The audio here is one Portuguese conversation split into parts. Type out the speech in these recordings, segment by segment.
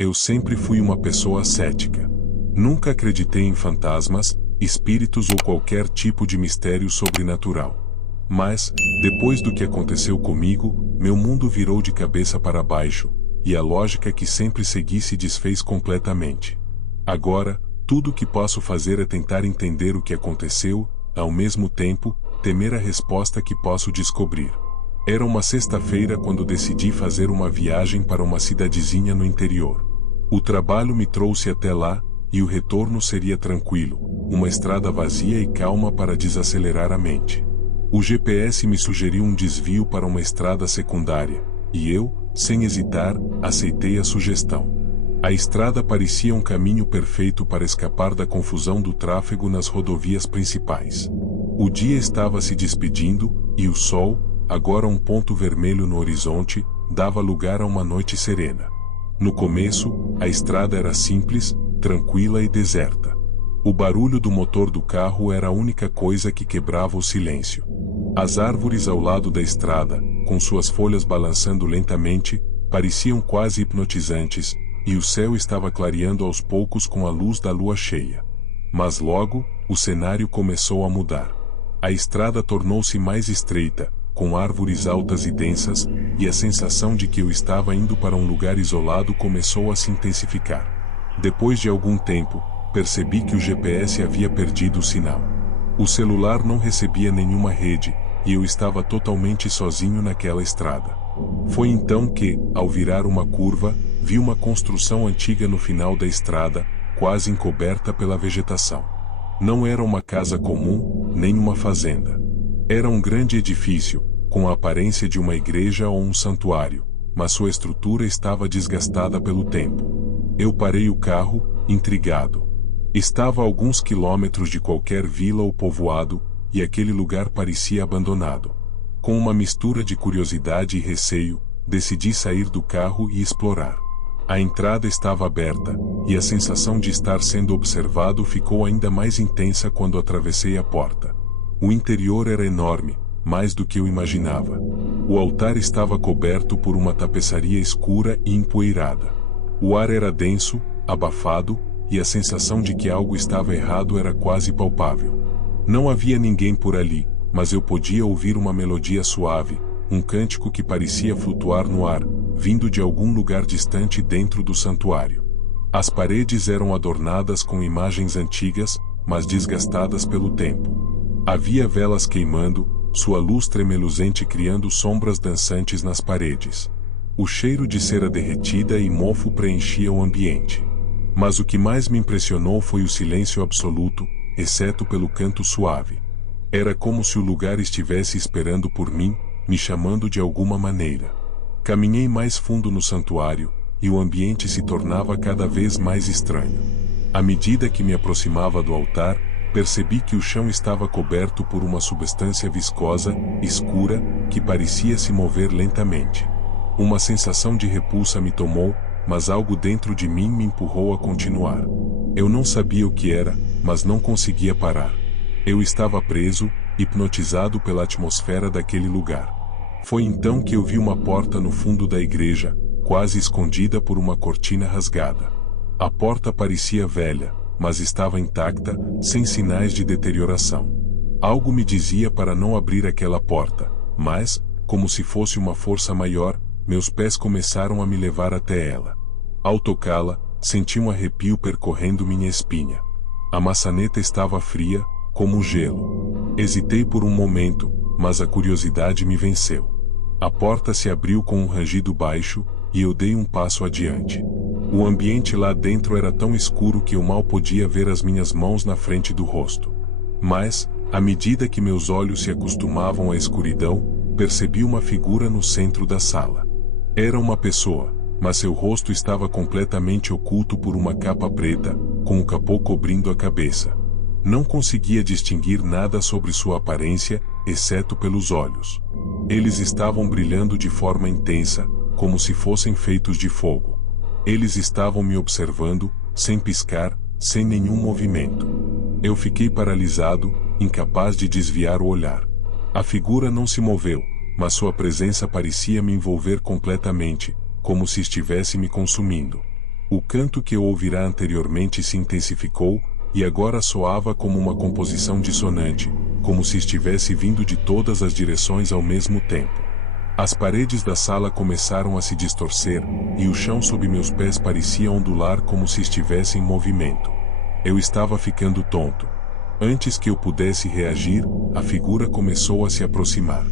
Eu sempre fui uma pessoa cética. Nunca acreditei em fantasmas, espíritos ou qualquer tipo de mistério sobrenatural. Mas, depois do que aconteceu comigo, meu mundo virou de cabeça para baixo, e a lógica que sempre segui se desfez completamente. Agora, tudo o que posso fazer é tentar entender o que aconteceu, ao mesmo tempo, temer a resposta que posso descobrir. Era uma sexta-feira quando decidi fazer uma viagem para uma cidadezinha no interior. O trabalho me trouxe até lá, e o retorno seria tranquilo, uma estrada vazia e calma para desacelerar a mente. O GPS me sugeriu um desvio para uma estrada secundária, e eu, sem hesitar, aceitei a sugestão. A estrada parecia um caminho perfeito para escapar da confusão do tráfego nas rodovias principais. O dia estava se despedindo, e o sol, agora um ponto vermelho no horizonte, dava lugar a uma noite serena. No começo, a estrada era simples, tranquila e deserta. O barulho do motor do carro era a única coisa que quebrava o silêncio. As árvores ao lado da estrada, com suas folhas balançando lentamente, pareciam quase hipnotizantes, e o céu estava clareando aos poucos com a luz da lua cheia. Mas logo, o cenário começou a mudar. A estrada tornou-se mais estreita, com árvores altas e densas, e a sensação de que eu estava indo para um lugar isolado começou a se intensificar. Depois de algum tempo, percebi que o GPS havia perdido o sinal. O celular não recebia nenhuma rede, e eu estava totalmente sozinho naquela estrada. Foi então que, ao virar uma curva, vi uma construção antiga no final da estrada, quase encoberta pela vegetação. Não era uma casa comum, nem uma fazenda. Era um grande edifício, com a aparência de uma igreja ou um santuário, mas sua estrutura estava desgastada pelo tempo. Eu parei o carro, intrigado. Estava a alguns quilômetros de qualquer vila ou povoado, e aquele lugar parecia abandonado. Com uma mistura de curiosidade e receio, decidi sair do carro e explorar. A entrada estava aberta, e a sensação de estar sendo observado ficou ainda mais intensa quando atravessei a porta. O interior era enorme, mais do que eu imaginava. O altar estava coberto por uma tapeçaria escura e empoeirada. O ar era denso, abafado, e a sensação de que algo estava errado era quase palpável. Não havia ninguém por ali, mas eu podia ouvir uma melodia suave, um cântico que parecia flutuar no ar, vindo de algum lugar distante dentro do santuário. As paredes eram adornadas com imagens antigas, mas desgastadas pelo tempo. Havia velas queimando, sua luz tremeluzente criando sombras dançantes nas paredes. O cheiro de cera derretida e mofo preenchia o ambiente. Mas o que mais me impressionou foi o silêncio absoluto, exceto pelo canto suave. Era como se o lugar estivesse esperando por mim, me chamando de alguma maneira. Caminhei mais fundo no santuário, e o ambiente se tornava cada vez mais estranho. À medida que me aproximava do altar, percebi que o chão estava coberto por uma substância viscosa, escura, que parecia se mover lentamente. Uma sensação de repulsa me tomou, mas algo dentro de mim me empurrou a continuar. Eu não sabia o que era, mas não conseguia parar. Eu estava preso, hipnotizado pela atmosfera daquele lugar. Foi então que eu vi uma porta no fundo da igreja, quase escondida por uma cortina rasgada. A porta parecia velha, mas estava intacta, sem sinais de deterioração. Algo me dizia para não abrir aquela porta, mas, como se fosse uma força maior, meus pés começaram a me levar até ela. Ao tocá-la, senti um arrepio percorrendo minha espinha. A maçaneta estava fria, como gelo. Hesitei por um momento, mas a curiosidade me venceu. A porta se abriu com um rangido baixo, e eu dei um passo adiante. O ambiente lá dentro era tão escuro que eu mal podia ver as minhas mãos na frente do rosto. Mas, à medida que meus olhos se acostumavam à escuridão, percebi uma figura no centro da sala. Era uma pessoa, mas seu rosto estava completamente oculto por uma capa preta, com o capô cobrindo a cabeça. Não conseguia distinguir nada sobre sua aparência, exceto pelos olhos. Eles estavam brilhando de forma intensa, como se fossem feitos de fogo. Eles estavam me observando, sem piscar, sem nenhum movimento. Eu fiquei paralisado, incapaz de desviar o olhar. A figura não se moveu, mas sua presença parecia me envolver completamente, como se estivesse me consumindo. O canto que eu ouvira anteriormente se intensificou, e agora soava como uma composição dissonante, como se estivesse vindo de todas as direções ao mesmo tempo. As paredes da sala começaram a se distorcer, e o chão sob meus pés parecia ondular como se estivesse em movimento. Eu estava ficando tonto. Antes que eu pudesse reagir, a figura começou a se aproximar.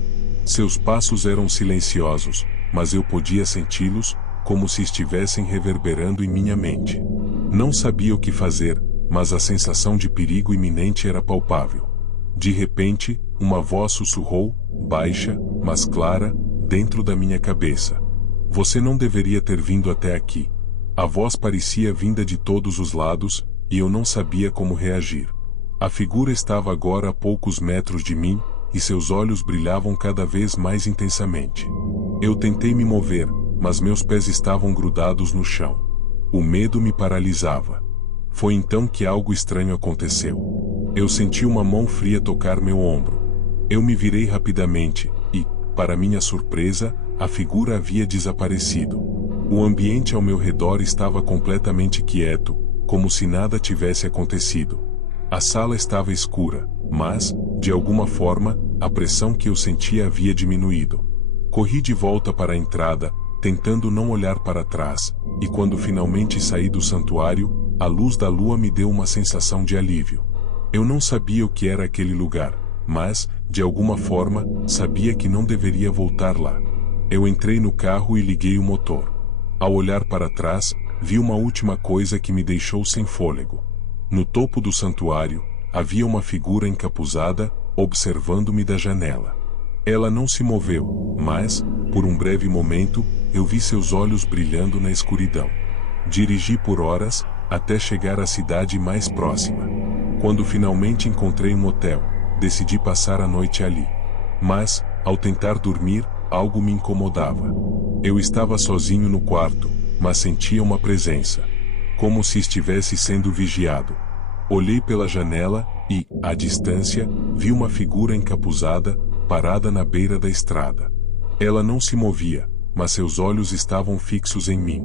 Seus passos eram silenciosos, mas eu podia senti-los, como se estivessem reverberando em minha mente. Não sabia o que fazer, mas a sensação de perigo iminente era palpável. De repente, uma voz sussurrou, baixa, mas clara, dentro da minha cabeça. Você não deveria ter vindo até aqui. A voz parecia vinda de todos os lados, e eu não sabia como reagir. A figura estava agora a poucos metros de mim, e seus olhos brilhavam cada vez mais intensamente. Eu tentei me mover, mas meus pés estavam grudados no chão. O medo me paralisava. Foi então que algo estranho aconteceu. Eu senti uma mão fria tocar meu ombro. Eu me virei rapidamente, e, para minha surpresa, a figura havia desaparecido. O ambiente ao meu redor estava completamente quieto, como se nada tivesse acontecido. A sala estava escura, mas, de alguma forma, a pressão que eu sentia havia diminuído. Corri de volta para a entrada, tentando não olhar para trás, e quando finalmente saí do santuário, a luz da lua me deu uma sensação de alívio. Eu não sabia o que era aquele lugar, mas, de alguma forma, sabia que não deveria voltar lá. Eu entrei no carro e liguei o motor. Ao olhar para trás, vi uma última coisa que me deixou sem fôlego. No topo do santuário, havia uma figura encapuzada, observando-me da janela. Ela não se moveu, mas, por um breve momento, eu vi seus olhos brilhando na escuridão. Dirigi por horas, até chegar à cidade mais próxima. Quando finalmente encontrei um hotel, decidi passar a noite ali. Mas, ao tentar dormir, algo me incomodava. Eu estava sozinho no quarto, mas sentia uma presença, como se estivesse sendo vigiado. Olhei pela janela e, à distância, vi uma figura encapuzada, parada na beira da estrada. Ela não se movia, mas seus olhos estavam fixos em mim.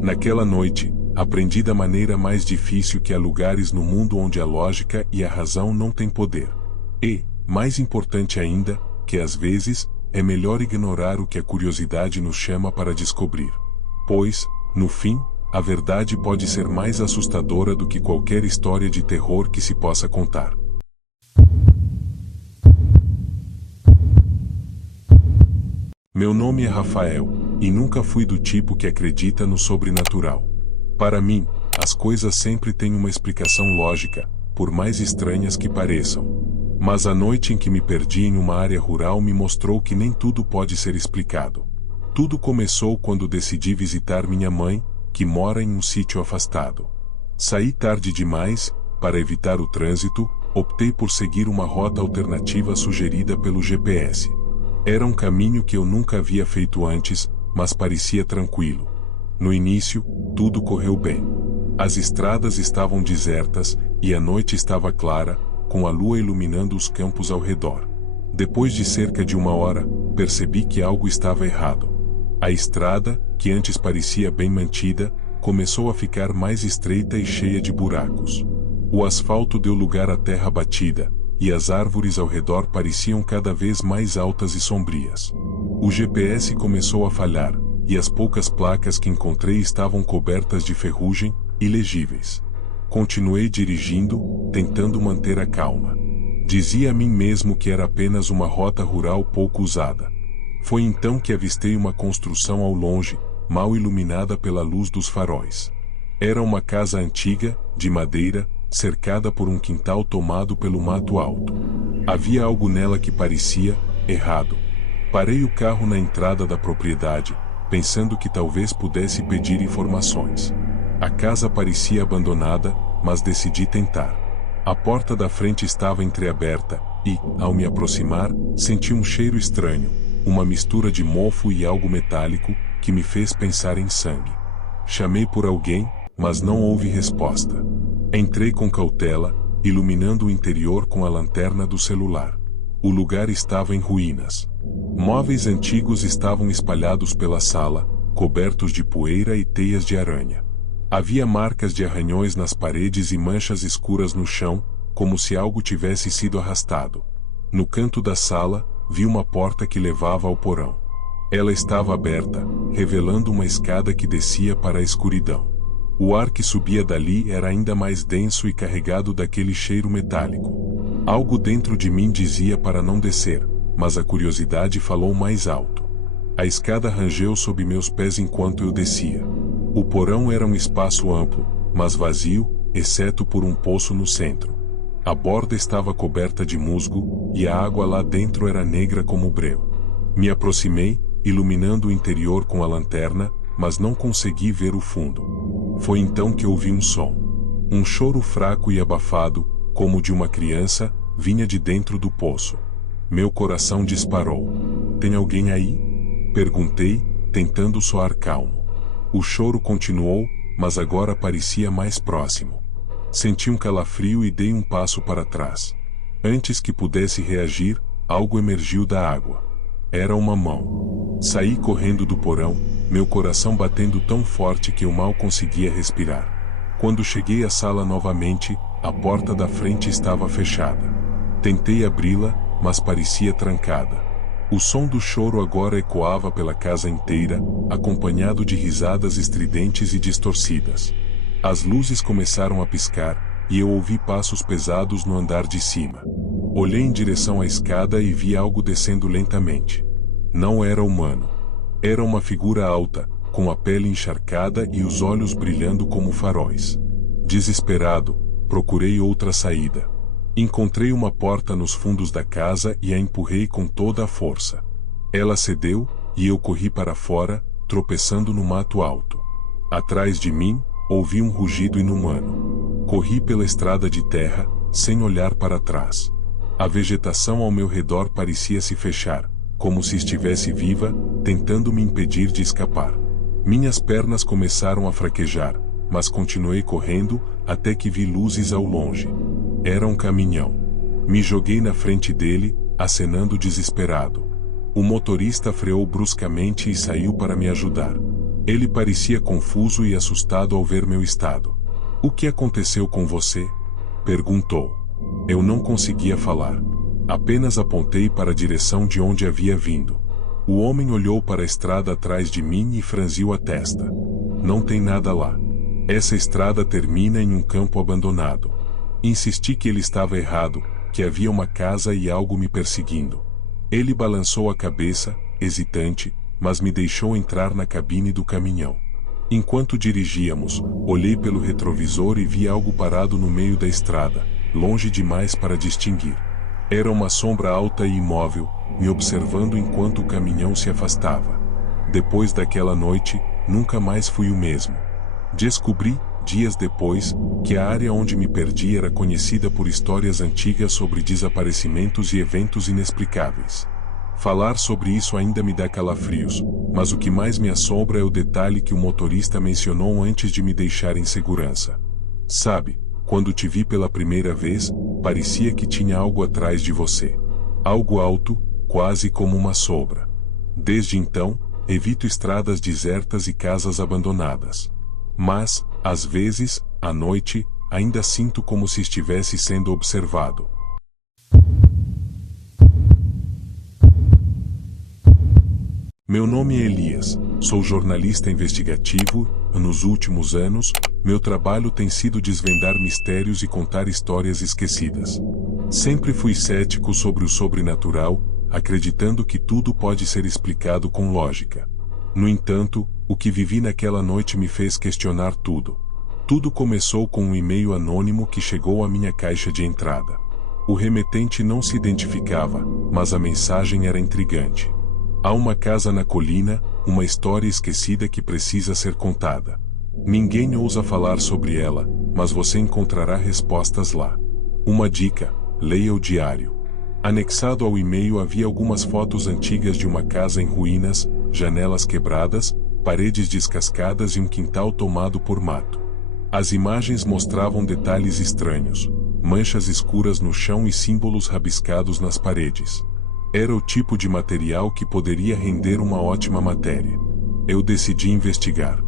Naquela noite, aprendi da maneira mais difícil que há lugares no mundo onde a lógica e a razão não têm poder. E, mais importante ainda, que às vezes, é melhor ignorar o que a curiosidade nos chama para descobrir. Pois, no fim, a verdade pode ser mais assustadora do que qualquer história de terror que se possa contar. Meu nome é Rafael, e nunca fui do tipo que acredita no sobrenatural. Para mim, as coisas sempre têm uma explicação lógica, por mais estranhas que pareçam. Mas a noite em que me perdi em uma área rural me mostrou que nem tudo pode ser explicado. Tudo começou quando decidi visitar minha mãe, que mora em um sítio afastado. Saí tarde demais, para evitar o trânsito, optei por seguir uma rota alternativa sugerida pelo GPS. Era um caminho que eu nunca havia feito antes, mas parecia tranquilo. No início, tudo correu bem. As estradas estavam desertas, e a noite estava clara, com a lua iluminando os campos ao redor. Depois de cerca de 1 hora, percebi que algo estava errado. A estrada, que antes parecia bem mantida, começou a ficar mais estreita e cheia de buracos. O asfalto deu lugar à terra batida, e as árvores ao redor pareciam cada vez mais altas e sombrias. O GPS começou a falhar, e as poucas placas que encontrei estavam cobertas de ferrugem, ilegíveis. Continuei dirigindo, tentando manter a calma. Dizia a mim mesmo que era apenas uma rota rural pouco usada. Foi então que avistei uma construção ao longe, mal iluminada pela luz dos faróis. Era uma casa antiga, de madeira, cercada por um quintal tomado pelo mato alto. Havia algo nela que parecia errado. Parei o carro na entrada da propriedade, pensando que talvez pudesse pedir informações. A casa parecia abandonada, mas decidi tentar. A porta da frente estava entreaberta, e, ao me aproximar, senti um cheiro estranho, uma mistura de mofo e algo metálico, que me fez pensar em sangue. Chamei por alguém, mas não houve resposta. Entrei com cautela, iluminando o interior com a lanterna do celular. O lugar estava em ruínas. Móveis antigos estavam espalhados pela sala, cobertos de poeira e teias de aranha. Havia marcas de arranhões nas paredes e manchas escuras no chão, como se algo tivesse sido arrastado. No canto da sala, vi uma porta que levava ao porão. Ela estava aberta, revelando uma escada que descia para a escuridão. O ar que subia dali era ainda mais denso e carregado daquele cheiro metálico. Algo dentro de mim dizia para não descer, mas a curiosidade falou mais alto. A escada rangeu sob meus pés enquanto eu descia. O porão era um espaço amplo, mas vazio, exceto por um poço no centro. A borda estava coberta de musgo, e a água lá dentro era negra como breu. Me aproximei, iluminando o interior com a lanterna, mas não consegui ver o fundo. Foi então que ouvi um som. Um choro fraco e abafado, como de uma criança, vinha de dentro do poço. Meu coração disparou. "Tem alguém aí?" Perguntei, tentando soar calmo. O choro continuou, mas agora parecia mais próximo. Senti um calafrio e dei um passo para trás. Antes que pudesse reagir, algo emergiu da água. Era uma mão. Saí correndo do porão, meu coração batendo tão forte que eu mal conseguia respirar. Quando cheguei à sala novamente, a porta da frente estava fechada. Tentei abri-la, mas parecia trancada. O som do choro agora ecoava pela casa inteira, acompanhado de risadas estridentes e distorcidas. As luzes começaram a piscar, e eu ouvi passos pesados no andar de cima. Olhei em direção à escada e vi algo descendo lentamente. Não era humano. Era uma figura alta, com a pele encharcada e os olhos brilhando como faróis. Desesperado, procurei outra saída. Encontrei uma porta nos fundos da casa e a empurrei com toda a força. Ela cedeu, e eu corri para fora, tropeçando no mato alto. Atrás de mim, ouvi um rugido inumano. Corri pela estrada de terra, sem olhar para trás. A vegetação ao meu redor parecia se fechar, como se estivesse viva, tentando me impedir de escapar. Minhas pernas começaram a fraquejar, mas continuei correndo, até que vi luzes ao longe. Era um caminhão. Me joguei na frente dele, acenando desesperado. O motorista freou bruscamente e saiu para me ajudar. Ele parecia confuso e assustado ao ver meu estado. "O que aconteceu com você?" perguntou. Eu não conseguia falar. Apenas apontei para a direção de onde havia vindo. O homem olhou para a estrada atrás de mim e franziu a testa. "Não tem nada lá. Essa estrada termina em um campo abandonado." Insisti que ele estava errado, que havia uma casa e algo me perseguindo. Ele balançou a cabeça, hesitante, mas me deixou entrar na cabine do caminhão. Enquanto dirigíamos, olhei pelo retrovisor e vi algo parado no meio da estrada, longe demais para distinguir. Era uma sombra alta e imóvel, me observando enquanto o caminhão se afastava. Depois daquela noite, nunca mais fui o mesmo. Descobri, dias depois, que a área onde me perdi era conhecida por histórias antigas sobre desaparecimentos e eventos inexplicáveis. Falar sobre isso ainda me dá calafrios, mas o que mais me assombra é o detalhe que o motorista mencionou antes de me deixar em segurança. "Sabe, quando te vi pela primeira vez, parecia que tinha algo atrás de você. Algo alto, quase como uma sombra. Desde então, evito estradas desertas e casas abandonadas. Mas, às vezes, à noite, ainda sinto como se estivesse sendo observado." Meu nome é Elias, sou jornalista investigativo. Nos últimos anos, meu trabalho tem sido desvendar mistérios e contar histórias esquecidas. Sempre fui cético sobre o sobrenatural, acreditando que tudo pode ser explicado com lógica. No entanto, o que vivi naquela noite me fez questionar tudo. Tudo começou com um e-mail anônimo que chegou à minha caixa de entrada. O remetente não se identificava, mas a mensagem era intrigante. "Há uma casa na colina, uma história esquecida que precisa ser contada. Ninguém ousa falar sobre ela, mas você encontrará respostas lá. Uma dica: leia o diário." Anexado ao e-mail havia algumas fotos antigas de uma casa em ruínas, janelas quebradas, paredes descascadas e um quintal tomado por mato. As imagens mostravam detalhes estranhos, manchas escuras no chão e símbolos rabiscados nas paredes. Era o tipo de material que poderia render uma ótima matéria. Eu decidi investigar.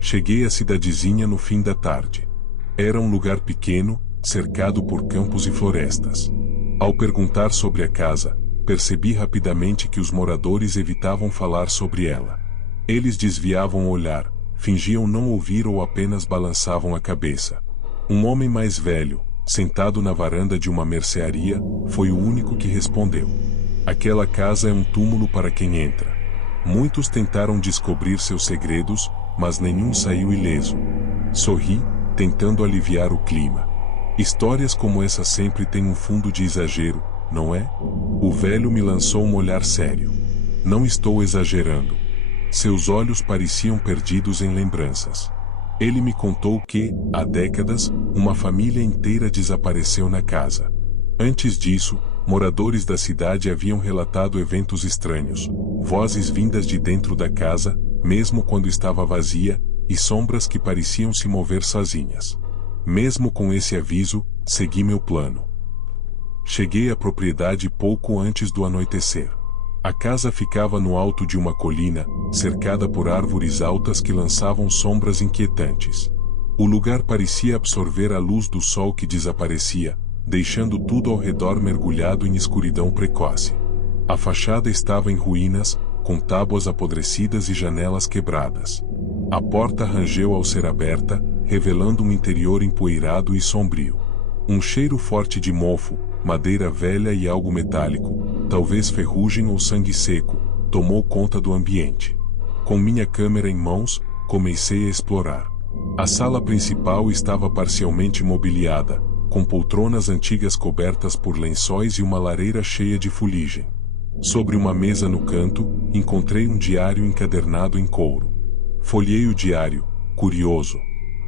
Cheguei à cidadezinha no fim da tarde. Era um lugar pequeno, cercado por campos e florestas. Ao perguntar sobre a casa, percebi rapidamente que os moradores evitavam falar sobre ela. Eles desviavam o olhar, fingiam não ouvir ou apenas balançavam a cabeça. Um homem mais velho, sentado na varanda de uma mercearia, foi o único que respondeu. Aquela casa é um túmulo para quem entra. Muitos tentaram descobrir seus segredos, mas nenhum saiu ileso. Sorri, tentando aliviar o clima. Histórias como essa sempre têm um fundo de exagero, não é? O velho me lançou um olhar sério. Não estou exagerando. Seus olhos pareciam perdidos em lembranças. Ele me contou que, há décadas, uma família inteira desapareceu na casa. Antes disso, moradores da cidade haviam relatado eventos estranhos, vozes vindas de dentro da casa, mesmo quando estava vazia, e sombras que pareciam se mover sozinhas. Mesmo com esse aviso, segui meu plano. Cheguei à propriedade pouco antes do anoitecer. A casa ficava no alto de uma colina, cercada por árvores altas que lançavam sombras inquietantes. O lugar parecia absorver a luz do sol que desaparecia, deixando tudo ao redor mergulhado em escuridão precoce. A fachada estava em ruínas, com tábuas apodrecidas e janelas quebradas. A porta rangeu ao ser aberta, revelando um interior empoeirado e sombrio. Um cheiro forte de mofo, madeira velha e algo metálico, talvez ferrugem ou sangue seco, tomou conta do ambiente. Com minha câmera em mãos, comecei a explorar. A sala principal estava parcialmente mobiliada, com poltronas antigas cobertas por lençóis e uma lareira cheia de fuligem. Sobre uma mesa no canto, encontrei um diário encadernado em couro. Folhei o diário, curioso.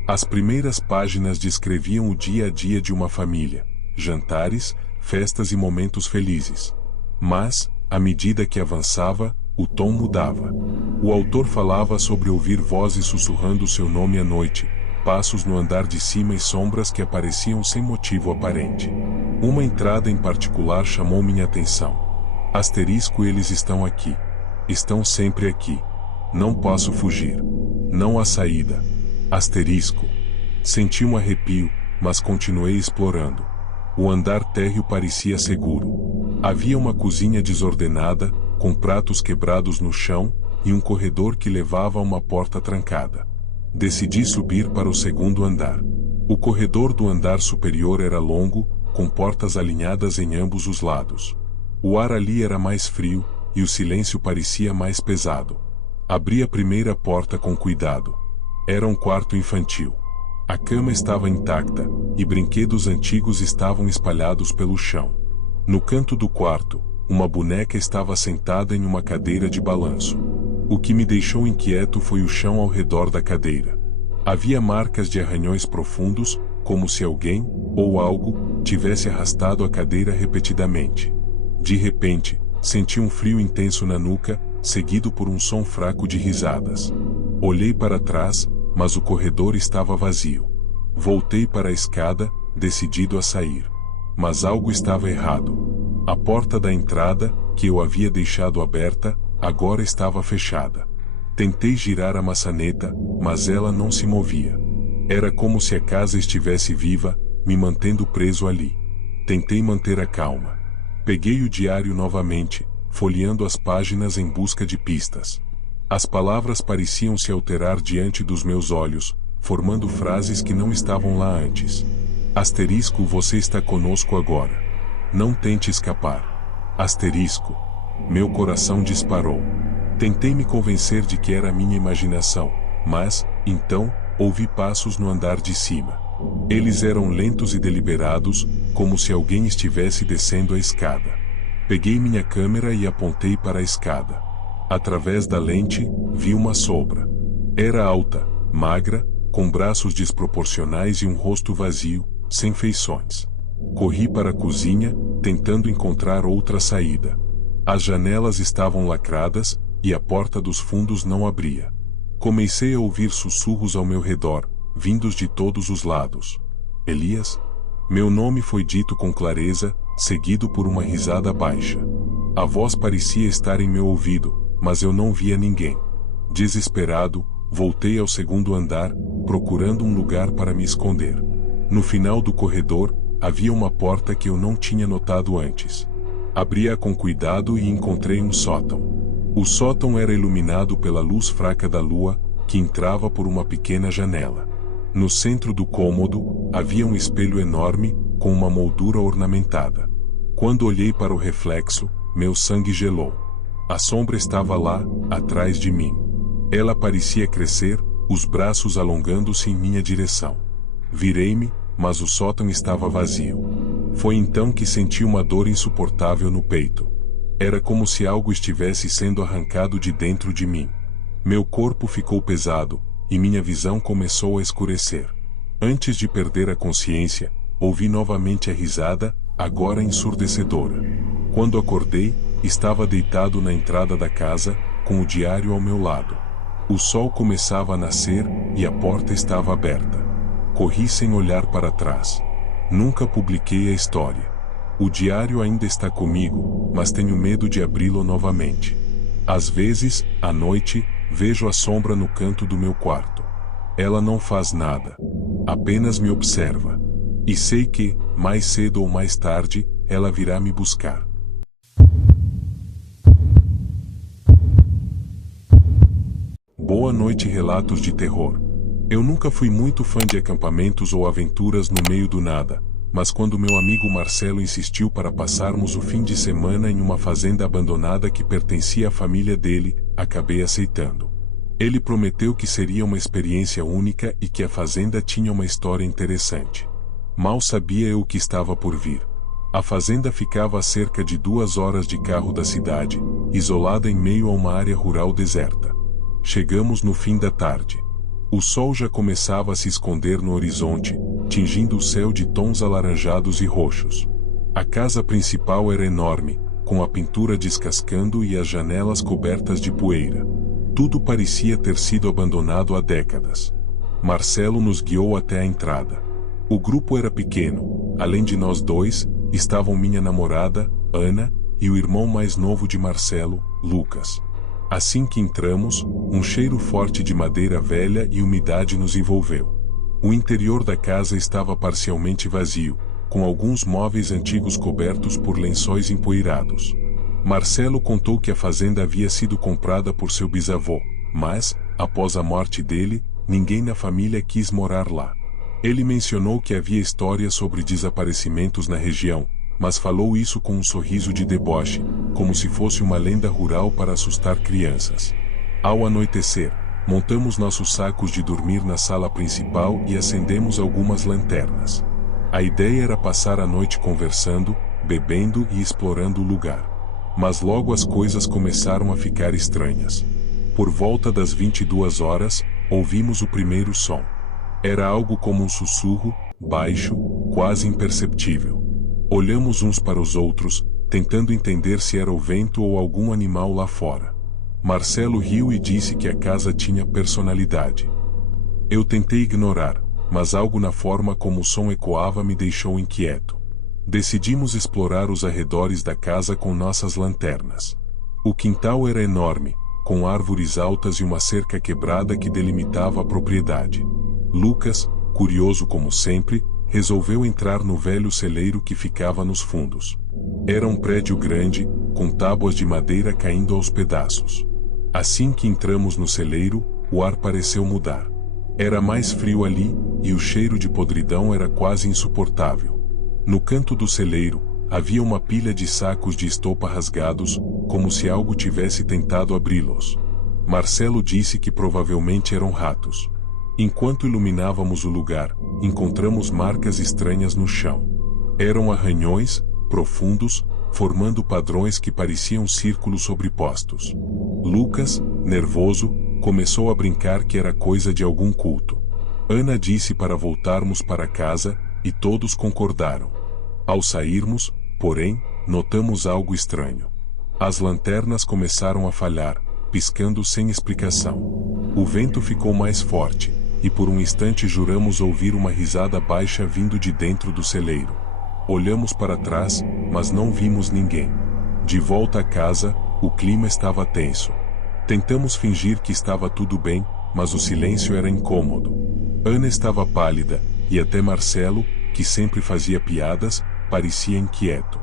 As primeiras páginas descreviam o dia a dia de uma família, jantares, festas e momentos felizes. Mas, à medida que avançava, o tom mudava. O autor falava sobre ouvir vozes sussurrando seu nome à noite, passos no andar de cima e sombras que apareciam sem motivo aparente. Uma entrada em particular chamou minha atenção. Asterisco, eles estão aqui. Estão sempre aqui. Não posso fugir. Não há saída. Asterisco. Senti um arrepio, mas continuei explorando. O andar térreo parecia seguro. Havia uma cozinha desordenada, com pratos quebrados no chão, e um corredor que levava a uma porta trancada. Decidi subir para o segundo andar. O corredor do andar superior era longo, com portas alinhadas em ambos os lados. O ar ali era mais frio, e o silêncio parecia mais pesado. Abri a primeira porta com cuidado. Era um quarto infantil. A cama estava intacta, e brinquedos antigos estavam espalhados pelo chão. No canto do quarto, uma boneca estava sentada em uma cadeira de balanço. O que me deixou inquieto foi o chão ao redor da cadeira. Havia marcas de arranhões profundos, como se alguém, ou algo, tivesse arrastado a cadeira repetidamente. De repente, senti um frio intenso na nuca, seguido por um som fraco de risadas. Olhei para trás, mas o corredor estava vazio. Voltei para a escada, decidido a sair. Mas algo estava errado. A porta da entrada, que eu havia deixado aberta, agora estava fechada. Tentei girar a maçaneta, mas ela não se movia. Era como se a casa estivesse viva, me mantendo preso ali. Tentei manter a calma. Peguei o diário novamente, folheando as páginas em busca de pistas. As palavras pareciam se alterar diante dos meus olhos, formando frases que não estavam lá antes. Asterisco, você está conosco agora. Não tente escapar. Asterisco. Meu coração disparou. Tentei me convencer de que era minha imaginação, mas, então, ouvi passos no andar de cima. Eles eram lentos e deliberados, como se alguém estivesse descendo a escada. Peguei minha câmera e apontei para a escada. Através da lente, vi uma sombra. Era alta, magra, com braços desproporcionais e um rosto vazio, sem feições. Corri para a cozinha, tentando encontrar outra saída. As janelas estavam lacradas, e a porta dos fundos não abria. Comecei a ouvir sussurros ao meu redor, vindos de todos os lados. Elias? Meu nome foi dito com clareza, seguido por uma risada baixa. A voz parecia estar em meu ouvido, mas eu não via ninguém. Desesperado, Voltei ao segundo andar, procurando um lugar para me esconder. No final do corredor, havia uma porta que eu não tinha notado antes. Abri-a com cuidado e encontrei um sótão. O sótão era iluminado pela luz fraca da lua, que entrava por uma pequena janela. No centro do cômodo, havia um espelho enorme, com uma moldura ornamentada. Quando olhei para o reflexo, meu sangue gelou. A sombra estava lá, atrás de mim. Ela parecia crescer, os braços alongando-se em minha direção. Virei-me, mas o sótão estava vazio. Foi então que senti uma dor insuportável no peito. Era como se algo estivesse sendo arrancado de dentro de mim. Meu corpo ficou pesado, e minha visão começou a escurecer. Antes de perder a consciência, ouvi novamente a risada, agora ensurdecedora. Quando acordei, estava deitado na entrada da casa, com o diário ao meu lado. O sol começava a nascer, e a porta estava aberta. Corri sem olhar para trás. Nunca publiquei a história. O diário ainda está comigo, mas tenho medo de abri-lo novamente. Às vezes, à noite, vejo a sombra no canto do meu quarto. Ela não faz nada. Apenas me observa. E sei que, mais cedo ou mais tarde, ela virá me buscar. Boa noite, relatos de terror. Eu nunca fui muito fã de acampamentos ou aventuras no meio do nada, mas quando meu amigo Marcelo insistiu para passarmos o fim de semana em uma fazenda abandonada que pertencia à família dele, acabei aceitando. Ele prometeu que seria uma experiência única e que a fazenda tinha uma história interessante. Mal sabia eu o que estava por vir. A fazenda ficava a cerca de 2 horas de carro da cidade, isolada em meio a uma área rural deserta. Chegamos no fim da tarde. O sol já começava a se esconder no horizonte, tingindo o céu de tons alaranjados e roxos. A casa principal era enorme, com a pintura descascando e as janelas cobertas de poeira. Tudo parecia ter sido abandonado há décadas. Marcelo nos guiou até a entrada. O grupo era pequeno. Além de nós dois, estavam minha namorada, Ana, e o irmão mais novo de Marcelo, Lucas. Assim que entramos, um cheiro forte de madeira velha e umidade nos envolveu. O interior da casa estava parcialmente vazio, com alguns móveis antigos cobertos por lençóis empoeirados. Marcelo contou que a fazenda havia sido comprada por seu bisavô, mas, após a morte dele, ninguém na família quis morar lá. Ele mencionou que havia histórias sobre desaparecimentos na região, mas falou isso com um sorriso de deboche, como se fosse uma lenda rural para assustar crianças. Ao anoitecer, montamos nossos sacos de dormir na sala principal e acendemos algumas lanternas. A ideia era passar a noite conversando, bebendo e explorando o lugar. Mas logo as coisas começaram a ficar estranhas. Por volta das 22 horas, ouvimos o primeiro som. Era algo como um sussurro, baixo, quase imperceptível. Olhamos uns para os outros, tentando entender se era o vento ou algum animal lá fora. Marcelo riu e disse que a casa tinha personalidade. Eu tentei ignorar, mas algo na forma como o som ecoava me deixou inquieto. Decidimos explorar os arredores da casa com nossas lanternas. O quintal era enorme, com árvores altas e uma cerca quebrada que delimitava a propriedade. Lucas, curioso como sempre, resolveu entrar no velho celeiro que ficava nos fundos. Era um prédio grande, com tábuas de madeira caindo aos pedaços. Assim que entramos no celeiro, o ar pareceu mudar. Era mais frio ali, e o cheiro de podridão era quase insuportável. No canto do celeiro, havia uma pilha de sacos de estopa rasgados, como se algo tivesse tentado abri-los. Marcelo disse que provavelmente eram ratos. Enquanto iluminávamos o lugar, encontramos marcas estranhas no chão. Eram arranhões, profundos, formando padrões que pareciam círculos sobrepostos. Lucas, nervoso, começou a brincar que era coisa de algum culto. Ana disse para voltarmos para casa, e todos concordaram. Ao sairmos, porém, notamos algo estranho. As lanternas começaram a falhar, piscando sem explicação. O vento ficou mais forte, e por um instante juramos ouvir uma risada baixa vindo de dentro do celeiro. Olhamos para trás, mas não vimos ninguém. De volta à casa, o clima estava tenso. Tentamos fingir que estava tudo bem, mas o silêncio era incômodo. Ana estava pálida, e até Marcelo, que sempre fazia piadas, parecia inquieto.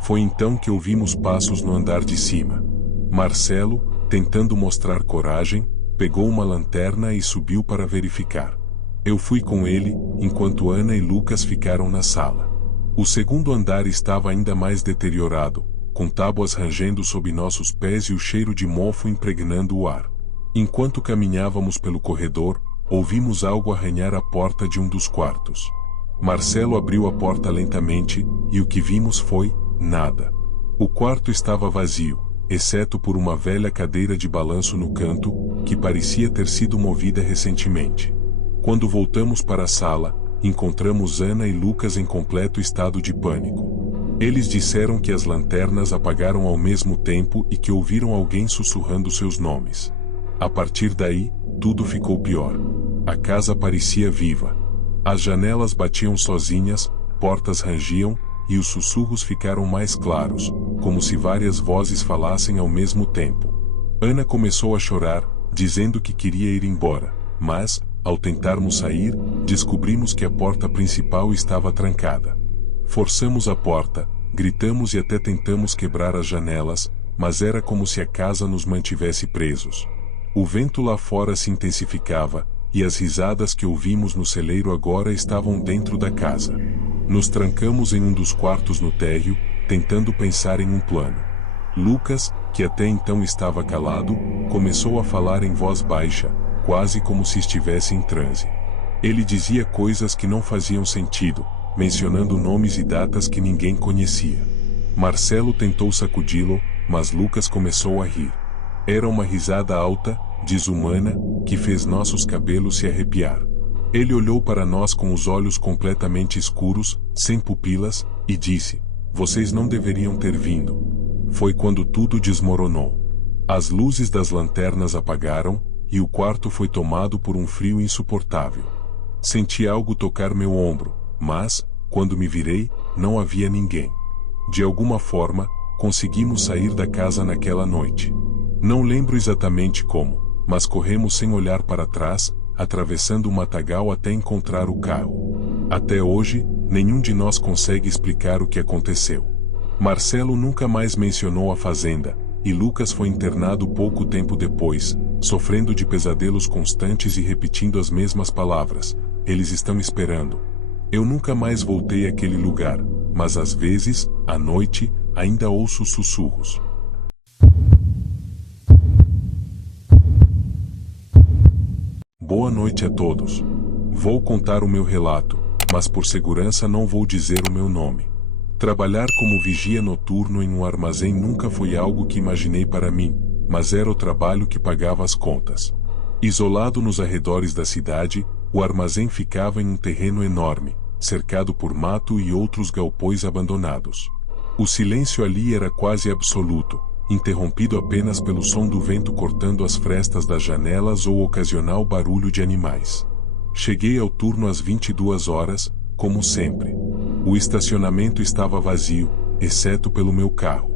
Foi então que ouvimos passos no andar de cima. Marcelo, tentando mostrar coragem, pegou uma lanterna e subiu para verificar. Eu fui com ele, enquanto Ana e Lucas ficaram na sala. O segundo andar estava ainda mais deteriorado, com tábuas rangendo sob nossos pés e o cheiro de mofo impregnando o ar. Enquanto caminhávamos pelo corredor, ouvimos algo arranhar a porta de um dos quartos. Marcelo abriu a porta lentamente, e o que vimos foi nada. O quarto estava vazio, exceto por uma velha cadeira de balanço no canto, que parecia ter sido movida recentemente. Quando voltamos para a sala, encontramos Ana e Lucas em completo estado de pânico. Eles disseram que as lanternas apagaram ao mesmo tempo e que ouviram alguém sussurrando seus nomes. A partir daí, tudo ficou pior. A casa parecia viva. As janelas batiam sozinhas, portas rangiam, e os sussurros ficaram mais claros, como se várias vozes falassem ao mesmo tempo. Ana começou a chorar, dizendo que queria ir embora, mas, ao tentarmos sair, descobrimos que a porta principal estava trancada. Forçamos a porta, gritamos e até tentamos quebrar as janelas, mas era como se a casa nos mantivesse presos. O vento lá fora se intensificava, e as risadas que ouvimos no celeiro agora estavam dentro da casa. Nos trancamos em um dos quartos no térreo, tentando pensar em um plano. Lucas, que até então estava calado, começou a falar em voz baixa, quase como se estivesse em transe. Ele dizia coisas que não faziam sentido, mencionando nomes e datas que ninguém conhecia. Marcelo tentou sacudi-lo, mas Lucas começou a rir. Era uma risada alta, desumana, que fez nossos cabelos se arrepiar. Ele olhou para nós com os olhos completamente escuros, sem pupilas, e disse: "Vocês não deveriam ter vindo." Foi quando tudo desmoronou. As luzes das lanternas apagaram, e o quarto foi tomado por um frio insuportável. Senti algo tocar meu ombro, mas, quando me virei, não havia ninguém. De alguma forma, conseguimos sair da casa naquela noite. Não lembro exatamente como, mas corremos sem olhar para trás, atravessando o matagal até encontrar o carro. Até hoje, nenhum de nós consegue explicar o que aconteceu. Marcelo nunca mais mencionou a fazenda, e Lucas foi internado pouco tempo depois, sofrendo de pesadelos constantes e repetindo as mesmas palavras: "Eles estão esperando." Eu nunca mais voltei àquele lugar, mas às vezes, à noite, ainda ouço sussurros. Boa noite a todos. Vou contar o meu relato, mas por segurança não vou dizer o meu nome. Trabalhar como vigia noturno em um armazém nunca foi algo que imaginei para mim, mas era o trabalho que pagava as contas. Isolado nos arredores da cidade, o armazém ficava em um terreno enorme, cercado por mato e outros galpões abandonados. O silêncio ali era quase absoluto, interrompido apenas pelo som do vento cortando as frestas das janelas ou o ocasional barulho de animais. Cheguei ao turno às 22 horas, como sempre. O estacionamento estava vazio, exceto pelo meu carro.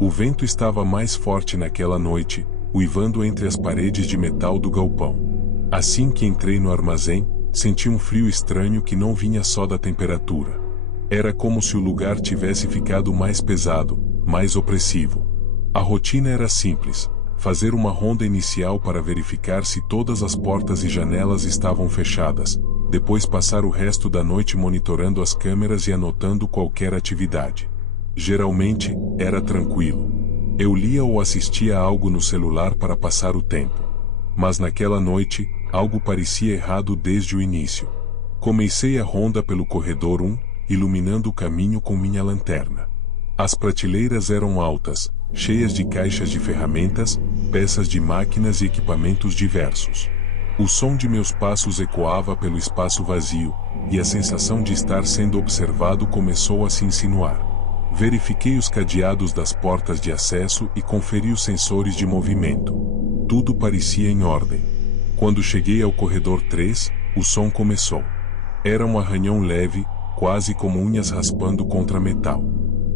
O vento estava mais forte naquela noite, uivando entre as paredes de metal do galpão. Assim que entrei no armazém, senti um frio estranho que não vinha só da temperatura. Era como se o lugar tivesse ficado mais pesado, mais opressivo. A rotina era simples: fazer uma ronda inicial para verificar se todas as portas e janelas estavam fechadas, depois passar o resto da noite monitorando as câmeras e anotando qualquer atividade. Geralmente, era tranquilo. Eu lia ou assistia a algo no celular para passar o tempo. Mas naquela noite, algo parecia errado desde o início. Comecei a ronda pelo corredor 1, iluminando o caminho com minha lanterna. As prateleiras eram altas, cheias de caixas de ferramentas, peças de máquinas e equipamentos diversos. O som de meus passos ecoava pelo espaço vazio, e a sensação de estar sendo observado começou a se insinuar. Verifiquei os cadeados das portas de acesso e conferi os sensores de movimento. Tudo parecia em ordem. Quando cheguei ao corredor 3, o som começou. Era um arranhão leve, quase como unhas raspando contra metal.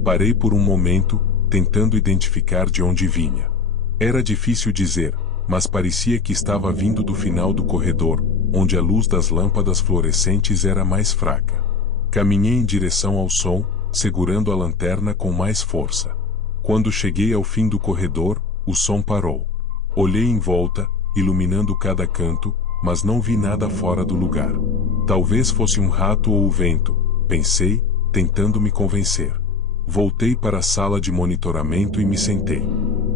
Parei por um momento, tentando identificar de onde vinha. Era difícil dizer, mas parecia que estava vindo do final do corredor, onde a luz das lâmpadas fluorescentes era mais fraca. Caminhei em direção ao som, segurando a lanterna com mais força. Quando cheguei ao fim do corredor, o som parou. Olhei em volta, iluminando cada canto, mas não vi nada fora do lugar. Talvez fosse um rato ou o vento, pensei, tentando me convencer. Voltei para a sala de monitoramento e me sentei.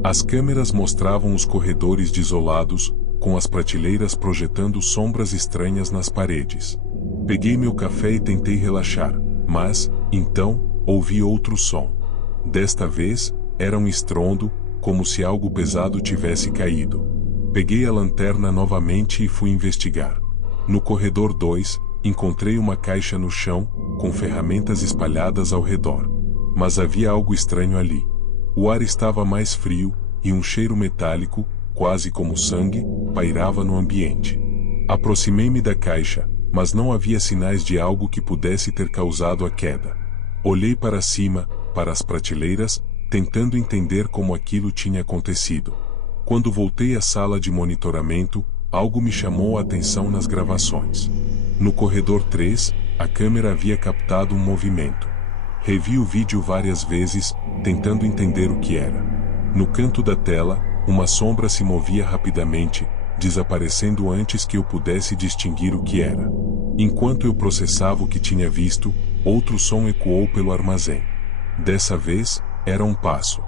As câmeras mostravam os corredores desolados, com as prateleiras projetando sombras estranhas nas paredes. Peguei meu café e tentei relaxar, mas, então, ouvi outro som. Desta vez, era um estrondo, como se algo pesado tivesse caído. Peguei a lanterna novamente e fui investigar. No corredor 2, encontrei uma caixa no chão, com ferramentas espalhadas ao redor. Mas havia algo estranho ali. O ar estava mais frio, e um cheiro metálico, quase como sangue, pairava no ambiente. Aproximei-me da caixa, mas não havia sinais de algo que pudesse ter causado a queda. Olhei para cima, para as prateleiras, tentando entender como aquilo tinha acontecido. Quando voltei à sala de monitoramento, algo me chamou a atenção nas gravações. No corredor 3, a câmera havia captado um movimento. Revi o vídeo várias vezes, tentando entender o que era. No canto da tela, uma sombra se movia rapidamente, desaparecendo antes que eu pudesse distinguir o que era. Enquanto eu processava o que tinha visto, outro som ecoou pelo armazém. Dessa vez, era um passo.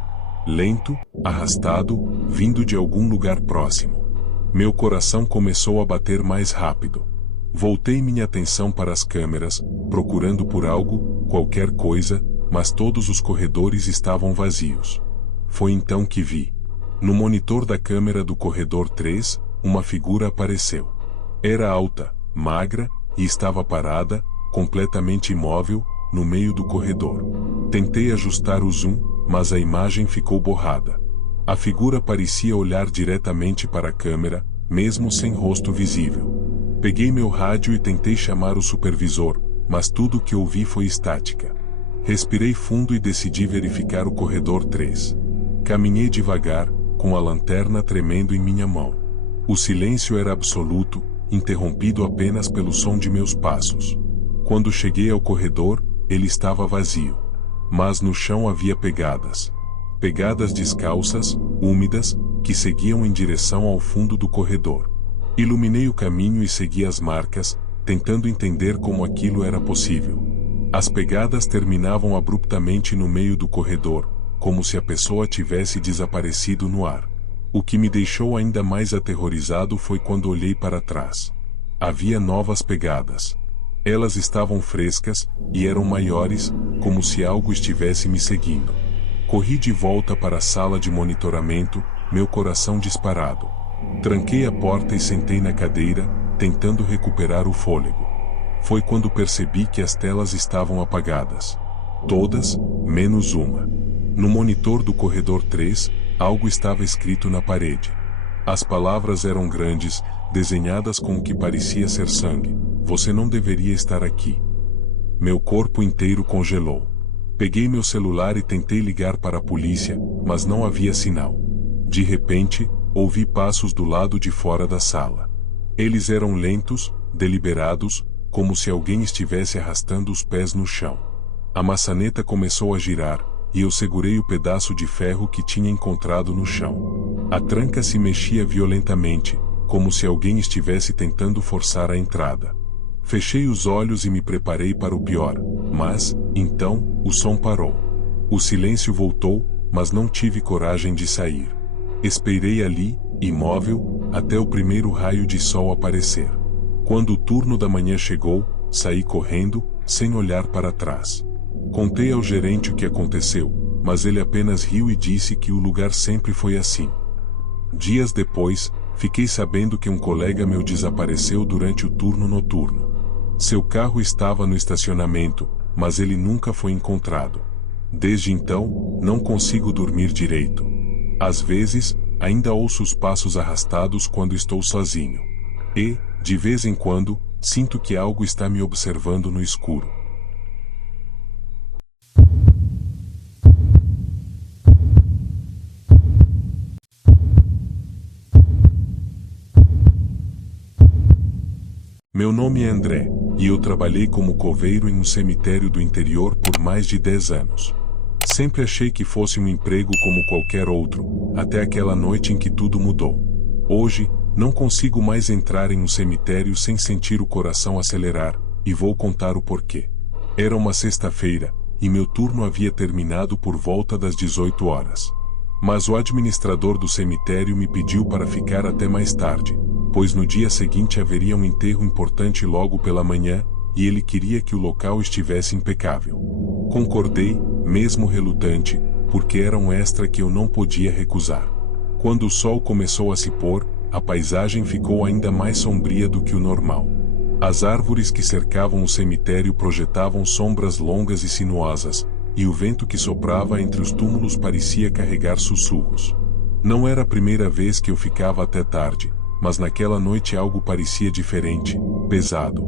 Lento, arrastado, vindo de algum lugar próximo. Meu coração começou a bater mais rápido. Voltei minha atenção para as câmeras, procurando por algo, qualquer coisa, mas todos os corredores estavam vazios. Foi então que vi. No monitor da câmera do corredor 3, uma figura apareceu. Era alta, magra, e estava parada, completamente imóvel, no meio do corredor. Tentei ajustar o zoom, mas a imagem ficou borrada. A figura parecia olhar diretamente para a câmera, mesmo sem rosto visível. Peguei meu rádio e tentei chamar o supervisor, mas tudo o que ouvi foi estática. Respirei fundo e decidi verificar o corredor 3. Caminhei devagar, com a lanterna tremendo em minha mão. O silêncio era absoluto, interrompido apenas pelo som de meus passos. Quando cheguei ao corredor, ele estava vazio. Mas no chão havia pegadas. Pegadas descalças, úmidas, que seguiam em direção ao fundo do corredor. Iluminei o caminho e segui as marcas, tentando entender como aquilo era possível. As pegadas terminavam abruptamente no meio do corredor, como se a pessoa tivesse desaparecido no ar. O que me deixou ainda mais aterrorizado foi quando olhei para trás. Havia novas pegadas. Elas estavam frescas, e eram maiores, como se algo estivesse me seguindo. Corri de volta para a sala de monitoramento, meu coração disparado. Tranquei a porta e sentei na cadeira, tentando recuperar o fôlego. Foi quando percebi que as telas estavam apagadas. Todas, menos uma. No monitor do corredor 3, algo estava escrito na parede. As palavras eram grandes, desenhadas com o que parecia ser sangue. Você não deveria estar aqui. Meu corpo inteiro congelou. Peguei meu celular e tentei ligar para a polícia, mas não havia sinal. De repente, ouvi passos do lado de fora da sala. Eles eram lentos, deliberados, como se alguém estivesse arrastando os pés no chão. A maçaneta começou a girar, e eu segurei o pedaço de ferro que tinha encontrado no chão. A tranca se mexia violentamente, como se alguém estivesse tentando forçar a entrada. Fechei os olhos e me preparei para o pior, mas, então, o som parou. O silêncio voltou, mas não tive coragem de sair. Esperei ali, imóvel, até o primeiro raio de sol aparecer. Quando o turno da manhã chegou, saí correndo, sem olhar para trás. Contei ao gerente o que aconteceu, mas ele apenas riu e disse que o lugar sempre foi assim. Dias depois, fiquei sabendo que um colega meu desapareceu durante o turno noturno. Seu carro estava no estacionamento, mas ele nunca foi encontrado. Desde então, não consigo dormir direito. Às vezes, ainda ouço os passos arrastados quando estou sozinho. E, de vez em quando, sinto que algo está me observando no escuro. e eu trabalhei como coveiro em um cemitério do interior por mais de 10 anos. Sempre achei que fosse um emprego como qualquer outro, até aquela noite em que tudo mudou. Hoje, não consigo mais entrar em um cemitério sem sentir o coração acelerar, e vou contar o porquê. Era uma sexta-feira, e meu turno havia terminado por volta das 18 horas. Mas o administrador do cemitério me pediu para ficar até mais tarde, pois no dia seguinte haveria um enterro importante logo pela manhã, e ele queria que o local estivesse impecável. Concordei, mesmo relutante, porque era um extra que eu não podia recusar. Quando o sol começou a se pôr, a paisagem ficou ainda mais sombria do que o normal. As árvores que cercavam o cemitério projetavam sombras longas e sinuosas, e o vento que soprava entre os túmulos parecia carregar sussurros. Não era a primeira vez que eu ficava até tarde, mas naquela noite algo parecia diferente, pesado.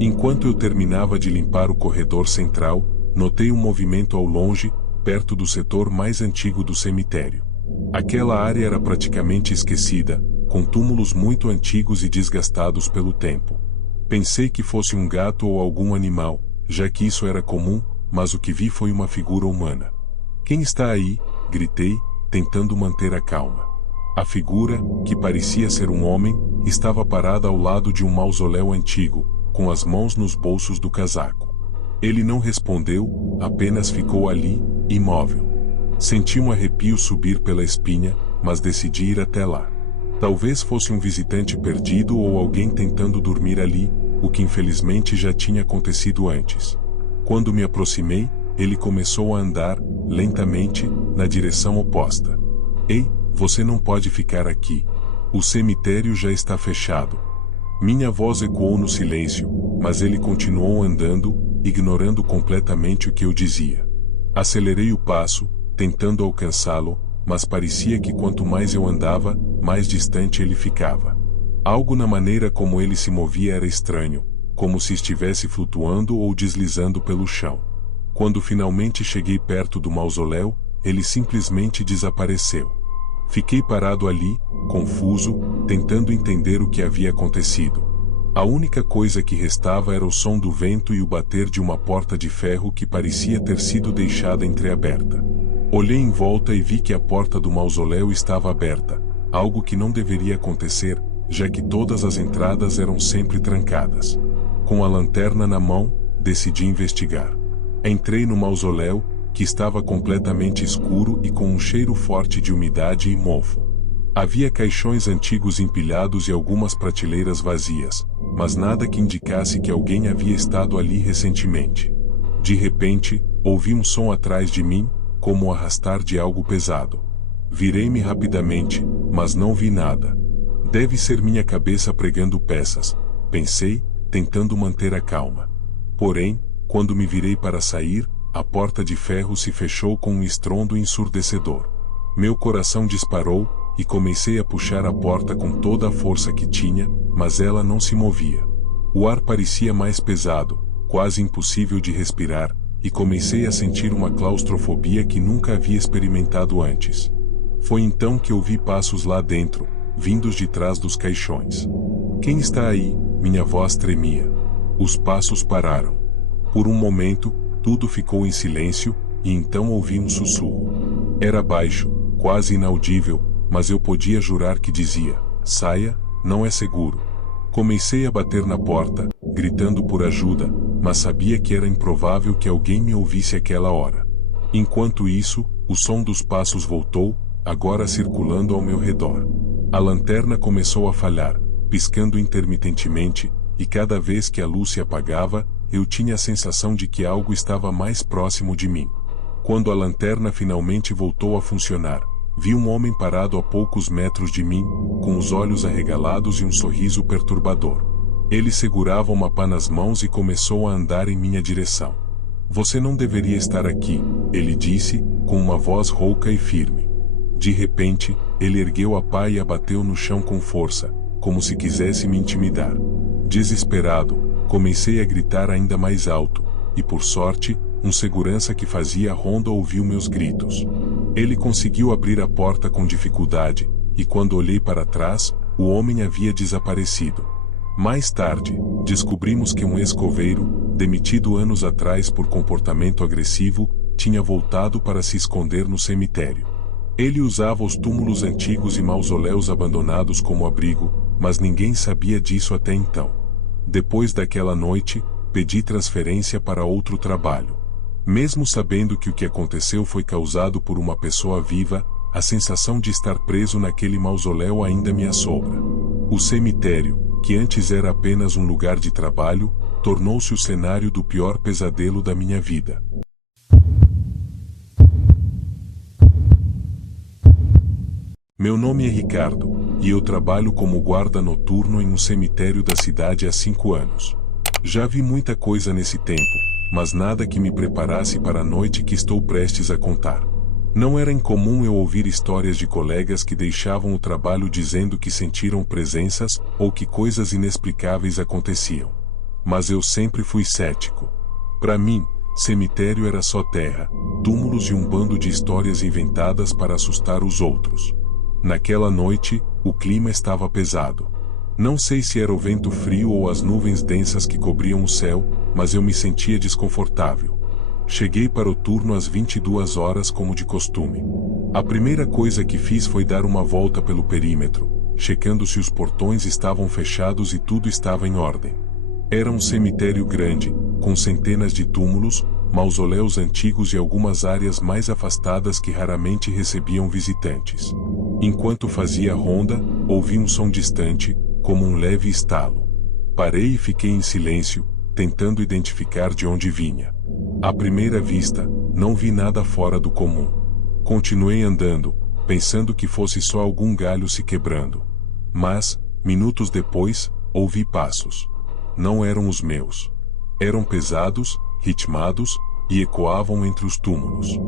Enquanto eu terminava de limpar o corredor central, notei um movimento ao longe, perto do setor mais antigo do cemitério. Aquela área era praticamente esquecida, com túmulos muito antigos e desgastados pelo tempo. Pensei que fosse um gato ou algum animal, já que isso era comum, mas o que vi foi uma figura humana. "Quem está aí?" gritei, tentando manter a calma. A figura, que parecia ser um homem, estava parada ao lado de um mausoléu antigo, com as mãos nos bolsos do casaco. Ele não respondeu, apenas ficou ali, imóvel. Senti um arrepio subir pela espinha, mas decidi ir até lá. Talvez fosse um visitante perdido ou alguém tentando dormir ali, o que infelizmente já tinha acontecido antes. Quando me aproximei, ele começou a andar, lentamente, na direção oposta. "Ei, você não pode ficar aqui. O cemitério já está fechado." Minha voz ecoou no silêncio, mas ele continuou andando, ignorando completamente o que eu dizia. Acelerei o passo, tentando alcançá-lo, mas parecia que quanto mais eu andava, mais distante ele ficava. Algo na maneira como ele se movia era estranho, como se estivesse flutuando ou deslizando pelo chão. Quando finalmente cheguei perto do mausoléu, ele simplesmente desapareceu. Fiquei parado ali, confuso, tentando entender o que havia acontecido. A única coisa que restava era o som do vento e o bater de uma porta de ferro que parecia ter sido deixada entreaberta. Olhei em volta e vi que a porta do mausoléu estava aberta, algo que não deveria acontecer, já que todas as entradas eram sempre trancadas. Com a lanterna na mão, decidi investigar. Entrei no mausoléu, que estava completamente escuro e com um cheiro forte de umidade e mofo. Havia caixões antigos empilhados e algumas prateleiras vazias, mas nada que indicasse que alguém havia estado ali recentemente. De repente, ouvi um som atrás de mim, como o arrastar de algo pesado. Virei-me rapidamente, mas não vi nada. Deve ser minha cabeça pregando peças, pensei, tentando manter a calma. Porém, quando me virei para sair, a porta de ferro se fechou com um estrondo ensurdecedor. Meu coração disparou, e comecei a puxar a porta com toda a força que tinha, mas ela não se movia. O ar parecia mais pesado, quase impossível de respirar, e comecei a sentir uma claustrofobia que nunca havia experimentado antes. Foi então que ouvi passos lá dentro, vindos de trás dos caixões. "Quem está aí?" Minha voz tremia. Os passos pararam. Por um momento, tudo ficou em silêncio, e então ouvi um sussurro. Era baixo, quase inaudível, mas eu podia jurar que dizia: "Saia, não é seguro." Comecei a bater na porta, gritando por ajuda, mas sabia que era improvável que alguém me ouvisse àquela hora. Enquanto isso, o som dos passos voltou, agora circulando ao meu redor. A lanterna começou a falhar, piscando intermitentemente, e cada vez que a luz se apagava, eu tinha a sensação de que algo estava mais próximo de mim. Quando a lanterna finalmente voltou a funcionar, vi um homem parado a poucos metros de mim, com os olhos arregalados e um sorriso perturbador. Ele segurava uma pá nas mãos e começou a andar em minha direção. "Você não deveria estar aqui", ele disse, com uma voz rouca e firme. De repente, ele ergueu a pá e a bateu no chão com força, como se quisesse me intimidar. Desesperado, comecei a gritar ainda mais alto, e por sorte, um segurança que fazia a ronda ouviu meus gritos. Ele conseguiu abrir a porta com dificuldade, e quando olhei para trás, o homem havia desaparecido. Mais tarde, descobrimos que um escoveiro, demitido anos atrás por comportamento agressivo, tinha voltado para se esconder no cemitério. Ele usava os túmulos antigos e mausoléus abandonados como abrigo, mas ninguém sabia disso até então. Depois daquela noite, pedi transferência para outro trabalho. Mesmo sabendo que o que aconteceu foi causado por uma pessoa viva, a sensação de estar preso naquele mausoléu ainda me assombra. O cemitério, que antes era apenas um lugar de trabalho, tornou-se o cenário do pior pesadelo da minha vida. Meu nome é Ricardo, e eu trabalho como guarda noturno em um cemitério da cidade há 5 anos. Já vi muita coisa nesse tempo, mas nada que me preparasse para a noite que estou prestes a contar. Não era incomum eu ouvir histórias de colegas que deixavam o trabalho dizendo que sentiram presenças ou que coisas inexplicáveis aconteciam. Mas eu sempre fui cético. Para mim, cemitério era só terra, túmulos e um bando de histórias inventadas para assustar os outros. Naquela noite, o clima estava pesado. Não sei se era o vento frio ou as nuvens densas que cobriam o céu, mas eu me sentia desconfortável. Cheguei para o turno às 22 horas como de costume. A primeira coisa que fiz foi dar uma volta pelo perímetro, checando se os portões estavam fechados e tudo estava em ordem. Era um cemitério grande, com centenas de túmulos, mausoléus antigos e algumas áreas mais afastadas que raramente recebiam visitantes. Enquanto fazia a ronda, ouvi um som distante, como um leve estalo. Parei e fiquei em silêncio, tentando identificar de onde vinha. À primeira vista, não vi nada fora do comum. Continuei andando, pensando que fosse só algum galho se quebrando. Mas, minutos depois, ouvi passos. Não eram os meus. Eram pesados, ritmados, e ecoavam entre os túmulos.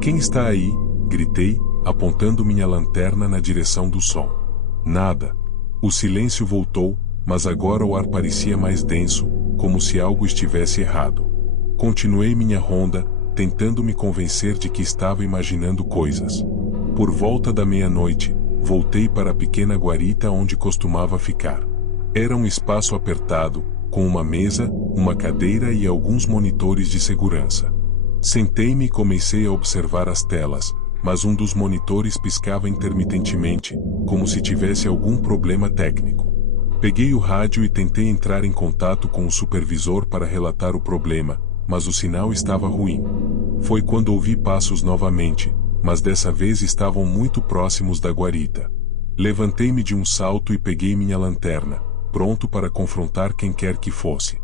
"Quem está aí?" gritei, apontando minha lanterna na direção do som. Nada. O silêncio voltou, mas agora o ar parecia mais denso, como se algo estivesse errado. Continuei minha ronda, tentando me convencer de que estava imaginando coisas. Por volta da meia-noite, voltei para a pequena guarita onde costumava ficar. Era um espaço apertado, com uma mesa, uma cadeira e alguns monitores de segurança. Sentei-me e comecei a observar as telas, mas um dos monitores piscava intermitentemente, como se tivesse algum problema técnico. Peguei o rádio e tentei entrar em contato com o supervisor para relatar o problema, mas o sinal estava ruim. Foi quando ouvi passos novamente, mas dessa vez estavam muito próximos da guarita. Levantei-me de um salto e peguei minha lanterna, pronto para confrontar quem quer que fosse.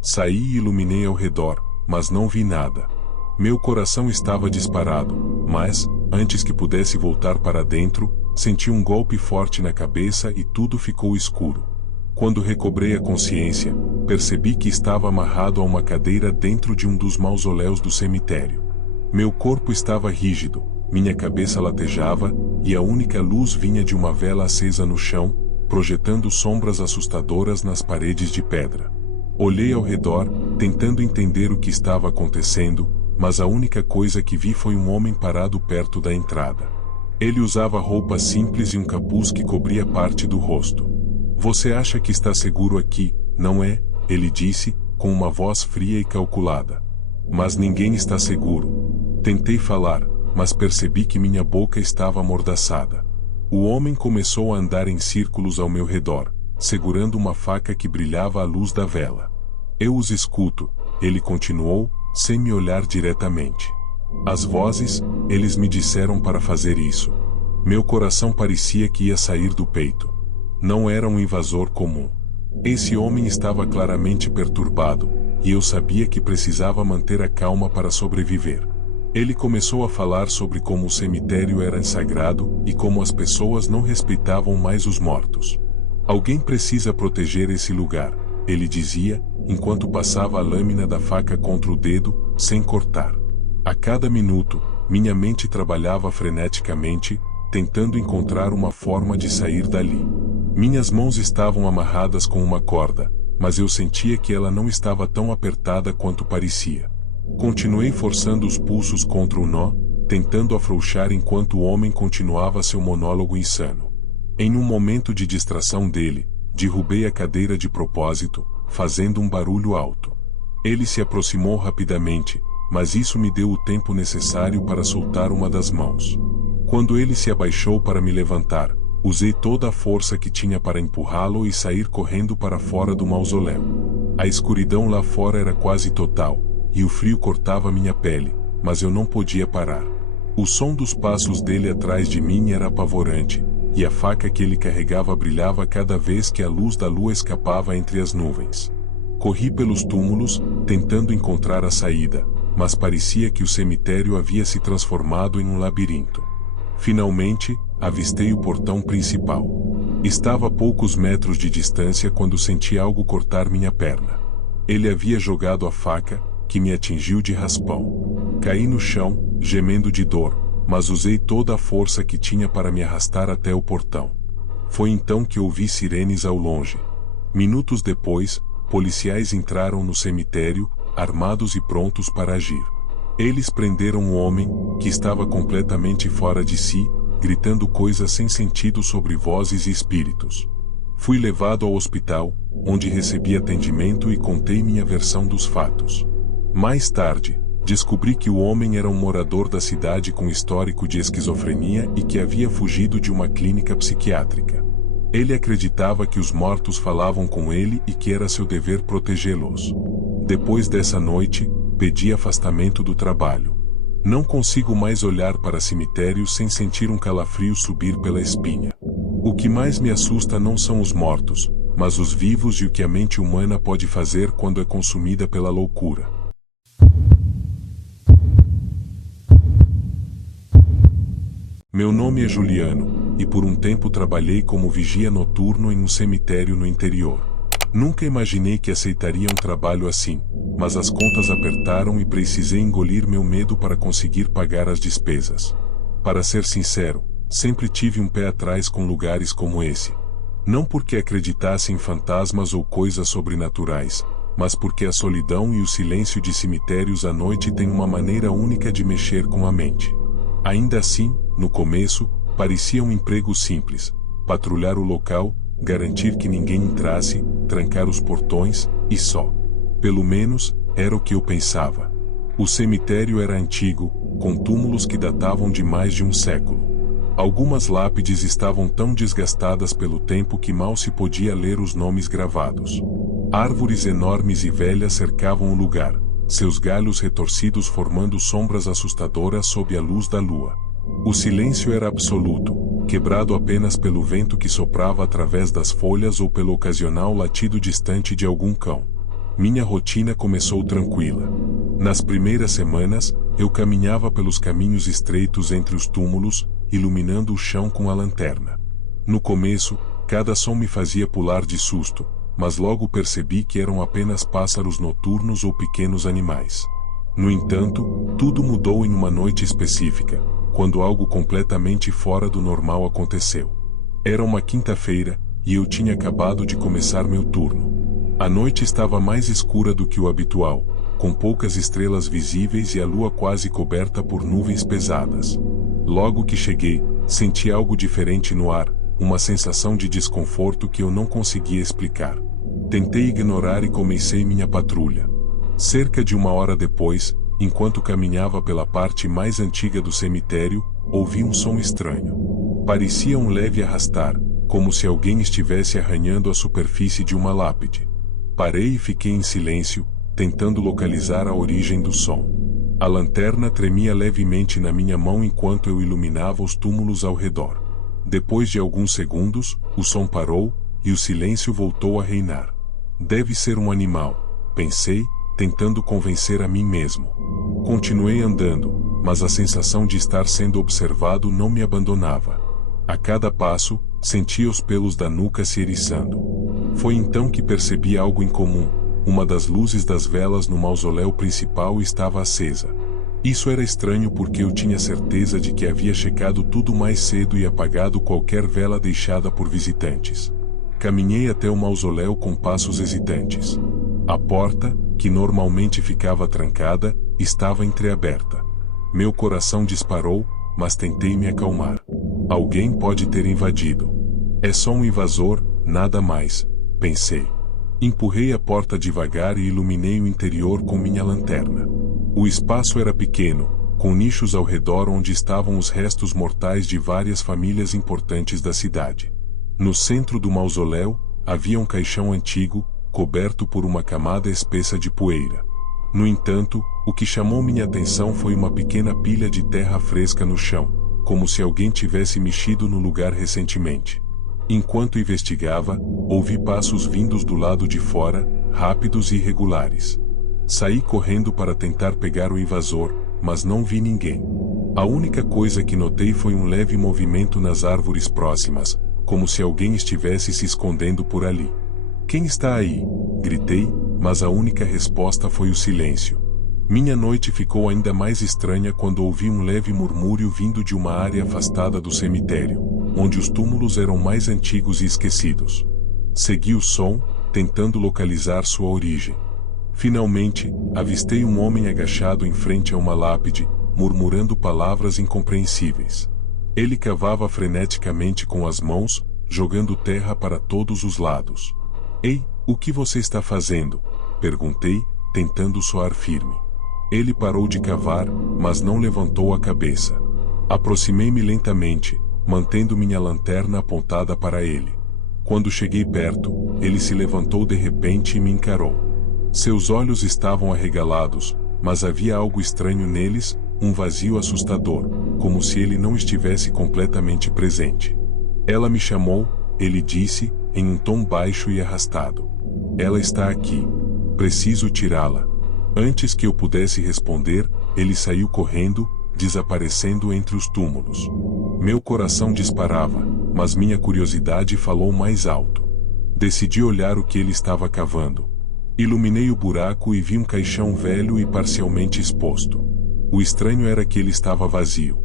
Saí e iluminei ao redor, mas não vi nada. Meu coração estava disparado, mas, antes que pudesse voltar para dentro, senti um golpe forte na cabeça e tudo ficou escuro. Quando recobrei a consciência, percebi que estava amarrado a uma cadeira dentro de um dos mausoléus do cemitério. Meu corpo estava rígido, minha cabeça latejava, e a única luz vinha de uma vela acesa no chão, projetando sombras assustadoras nas paredes de pedra. Olhei ao redor, tentando entender o que estava acontecendo, mas a única coisa que vi foi um homem parado perto da entrada. Ele usava roupas simples e um capuz que cobria parte do rosto. "Você acha que está seguro aqui, não é?" ele disse, com uma voz fria e calculada. "Mas ninguém está seguro." Tentei falar, mas percebi que minha boca estava amordaçada. O homem começou a andar em círculos ao meu redor, segurando uma faca que brilhava à luz da vela. "Eu os escuto," ele continuou, sem me olhar diretamente. "As vozes, eles me disseram para fazer isso." Meu coração parecia que ia sair do peito. Não era um invasor comum. Esse homem estava claramente perturbado, e eu sabia que precisava manter a calma para sobreviver. Ele começou a falar sobre como o cemitério era sagrado e como as pessoas não respeitavam mais os mortos. "Alguém precisa proteger esse lugar," ele dizia, enquanto passava a lâmina da faca contra o dedo, sem cortar. A cada minuto, minha mente trabalhava freneticamente, tentando encontrar uma forma de sair dali. Minhas mãos estavam amarradas com uma corda, mas eu sentia que ela não estava tão apertada quanto parecia. Continuei forçando os pulsos contra o nó, tentando afrouxar enquanto o homem continuava seu monólogo insano. Em um momento de distração dele, derrubei a cadeira de propósito, fazendo um barulho alto. Ele se aproximou rapidamente, mas isso me deu o tempo necessário para soltar uma das mãos. Quando ele se abaixou para me levantar, usei toda a força que tinha para empurrá-lo e sair correndo para fora do mausoléu. A escuridão lá fora era quase total, e o frio cortava minha pele, mas eu não podia parar. O som dos passos dele atrás de mim era apavorante, e a faca que ele carregava brilhava cada vez que a luz da lua escapava entre as nuvens. Corri pelos túmulos, tentando encontrar a saída, mas parecia que o cemitério havia se transformado em um labirinto. Finalmente, avistei o portão principal. Estava a poucos metros de distância quando senti algo cortar minha perna. Ele havia jogado a faca, que me atingiu de raspão. Caí no chão, gemendo de dor, mas usei toda a força que tinha para me arrastar até o portão. Foi então que ouvi sirenes ao longe. Minutos depois, policiais entraram no cemitério, armados e prontos para agir. Eles prenderam um homem, que estava completamente fora de si, gritando coisas sem sentido sobre vozes e espíritos. Fui levado ao hospital, onde recebi atendimento e contei minha versão dos fatos. Mais tarde, descobri que o homem era um morador da cidade com histórico de esquizofrenia e que havia fugido de uma clínica psiquiátrica. Ele acreditava que os mortos falavam com ele e que era seu dever protegê-los. Depois dessa noite, pedi afastamento do trabalho. Não consigo mais olhar para cemitérios sem sentir um calafrio subir pela espinha. O que mais me assusta não são os mortos, mas os vivos e o que a mente humana pode fazer quando é consumida pela loucura. Meu nome é Juliano, e por um tempo trabalhei como vigia noturno em um cemitério no interior. Nunca imaginei que aceitaria um trabalho assim, mas as contas apertaram e precisei engolir meu medo para conseguir pagar as despesas. Para ser sincero, sempre tive um pé atrás com lugares como esse. Não porque acreditasse em fantasmas ou coisas sobrenaturais, mas porque a solidão e o silêncio de cemitérios à noite têm uma maneira única de mexer com a mente. Ainda assim, no começo, parecia um emprego simples: patrulhar o local, garantir que ninguém entrasse, trancar os portões, e só. Pelo menos, era o que eu pensava. O cemitério era antigo, com túmulos que datavam de mais de um século. Algumas lápides estavam tão desgastadas pelo tempo que mal se podia ler os nomes gravados. Árvores enormes e velhas cercavam o lugar, seus galhos retorcidos formando sombras assustadoras sob a luz da lua. O silêncio era absoluto, quebrado apenas pelo vento que soprava através das folhas ou pelo ocasional latido distante de algum cão. Minha rotina começou tranquila. Nas primeiras semanas, eu caminhava pelos caminhos estreitos entre os túmulos, iluminando o chão com a lanterna. No começo, cada som me fazia pular de susto, mas logo percebi que eram apenas pássaros noturnos ou pequenos animais. No entanto, tudo mudou em uma noite específica, quando algo completamente fora do normal aconteceu. Era uma quinta-feira, e eu tinha acabado de começar meu turno. A noite estava mais escura do que o habitual, com poucas estrelas visíveis e a lua quase coberta por nuvens pesadas. Logo que cheguei, senti algo diferente no ar, uma sensação de desconforto que eu não conseguia explicar. Tentei ignorar e comecei minha patrulha. Cerca de 1 hora depois, enquanto caminhava pela parte mais antiga do cemitério, ouvi um som estranho. Parecia um leve arrastar, como se alguém estivesse arranhando a superfície de uma lápide. Parei e fiquei em silêncio, tentando localizar a origem do som. A lanterna tremia levemente na minha mão enquanto eu iluminava os túmulos ao redor. Depois de alguns segundos, o som parou, e o silêncio voltou a reinar. Deve ser um animal, pensei, tentando convencer a mim mesmo. Continuei andando, mas a sensação de estar sendo observado não me abandonava. A cada passo, sentia os pelos da nuca se eriçando. Foi então que percebi algo incomum: uma das luzes das velas no mausoléu principal estava acesa. Isso era estranho porque eu tinha certeza de que havia checado tudo mais cedo e apagado qualquer vela deixada por visitantes. Caminhei até o mausoléu com passos hesitantes. A porta, que normalmente ficava trancada, estava entreaberta. Meu coração disparou, mas tentei me acalmar. Alguém pode ter invadido. É só um invasor, nada mais, pensei. Empurrei a porta devagar e iluminei o interior com minha lanterna. O espaço era pequeno, com nichos ao redor onde estavam os restos mortais de várias famílias importantes da cidade. No centro do mausoléu, havia um caixão antigo, coberto por uma camada espessa de poeira. No entanto, o que chamou minha atenção foi uma pequena pilha de terra fresca no chão, como se alguém tivesse mexido no lugar recentemente. Enquanto investigava, ouvi passos vindos do lado de fora, rápidos e irregulares. Saí correndo para tentar pegar o invasor, mas não vi ninguém. A única coisa que notei foi um leve movimento nas árvores próximas, como se alguém estivesse se escondendo por ali. "Quem está aí?" gritei, mas a única resposta foi o silêncio. Minha noite ficou ainda mais estranha quando ouvi um leve murmúrio vindo de uma área afastada do cemitério, onde os túmulos eram mais antigos e esquecidos. Segui o som, tentando localizar sua origem. Finalmente, avistei um homem agachado em frente a uma lápide, murmurando palavras incompreensíveis. Ele cavava freneticamente com as mãos, jogando terra para todos os lados. "Ei, o que você está fazendo?" perguntei, tentando soar firme. Ele parou de cavar, mas não levantou a cabeça. Aproximei-me lentamente, mantendo minha lanterna apontada para ele. Quando cheguei perto, ele se levantou de repente e me encarou. Seus olhos estavam arregalados, mas havia algo estranho neles, um vazio assustador, como se ele não estivesse completamente presente. "Ela me chamou", ele disse, em um tom baixo e arrastado. "Ela está aqui. Preciso tirá-la." Antes que eu pudesse responder, ele saiu correndo, desaparecendo entre os túmulos. Meu coração disparava, mas minha curiosidade falou mais alto. Decidi olhar o que ele estava cavando. Iluminei o buraco e vi um caixão velho e parcialmente exposto. O estranho era que ele estava vazio.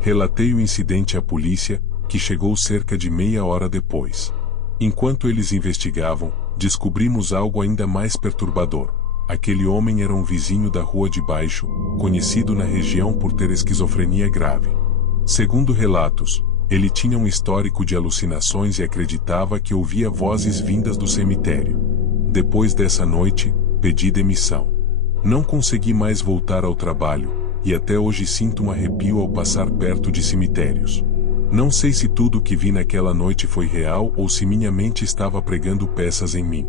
Relatei o incidente à polícia, que chegou cerca de meia hora depois. Enquanto eles investigavam, descobrimos algo ainda mais perturbador. Aquele homem era um vizinho da rua de baixo, conhecido na região por ter esquizofrenia grave. Segundo relatos, ele tinha um histórico de alucinações e acreditava que ouvia vozes vindas do cemitério. Depois dessa noite, pedi demissão. Não consegui mais voltar ao trabalho, e até hoje sinto um arrepio ao passar perto de cemitérios. Não sei se tudo o que vi naquela noite foi real ou se minha mente estava pregando peças em mim.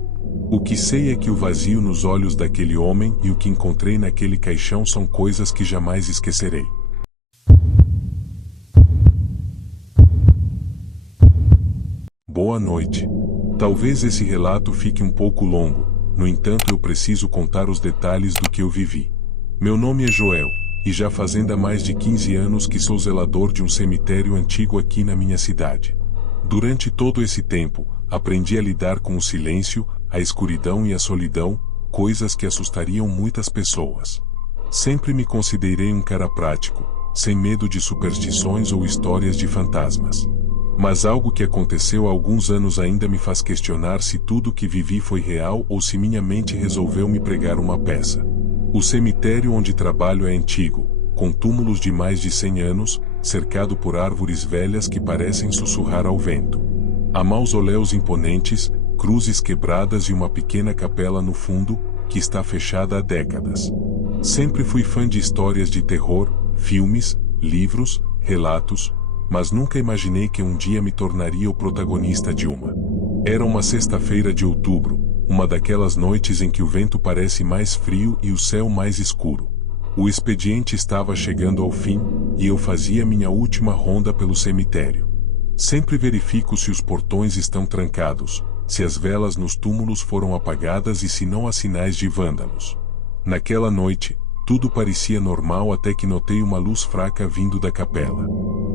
O que sei é que o vazio nos olhos daquele homem e o que encontrei naquele caixão são coisas que jamais esquecerei. Boa noite. Talvez esse relato fique um pouco longo, no entanto eu preciso contar os detalhes do que eu vivi. Meu nome é Joel, e já fazendo há mais de 15 anos que sou zelador de um cemitério antigo aqui na minha cidade. Durante todo esse tempo, aprendi a lidar com o silêncio, a escuridão e a solidão, coisas que assustariam muitas pessoas. Sempre me considerei um cara prático, sem medo de superstições ou histórias de fantasmas. Mas algo que aconteceu há alguns anos ainda me faz questionar se tudo o que vivi foi real ou se minha mente resolveu me pregar uma peça. O cemitério onde trabalho é antigo, com túmulos de mais de 100 anos, cercado por árvores velhas que parecem sussurrar ao vento. Há mausoléus imponentes, cruzes quebradas e uma pequena capela no fundo, que está fechada há décadas. Sempre fui fã de histórias de terror, filmes, livros, relatos, mas nunca imaginei que um dia me tornaria o protagonista de uma. Era uma sexta-feira de outubro, uma daquelas noites em que o vento parece mais frio e o céu mais escuro. O expediente estava chegando ao fim, e eu fazia minha última ronda pelo cemitério. Sempre verifico se os portões estão trancados, se as velas nos túmulos foram apagadas e se não há sinais de vândalos. Naquela noite, tudo parecia normal até que notei uma luz fraca vindo da capela.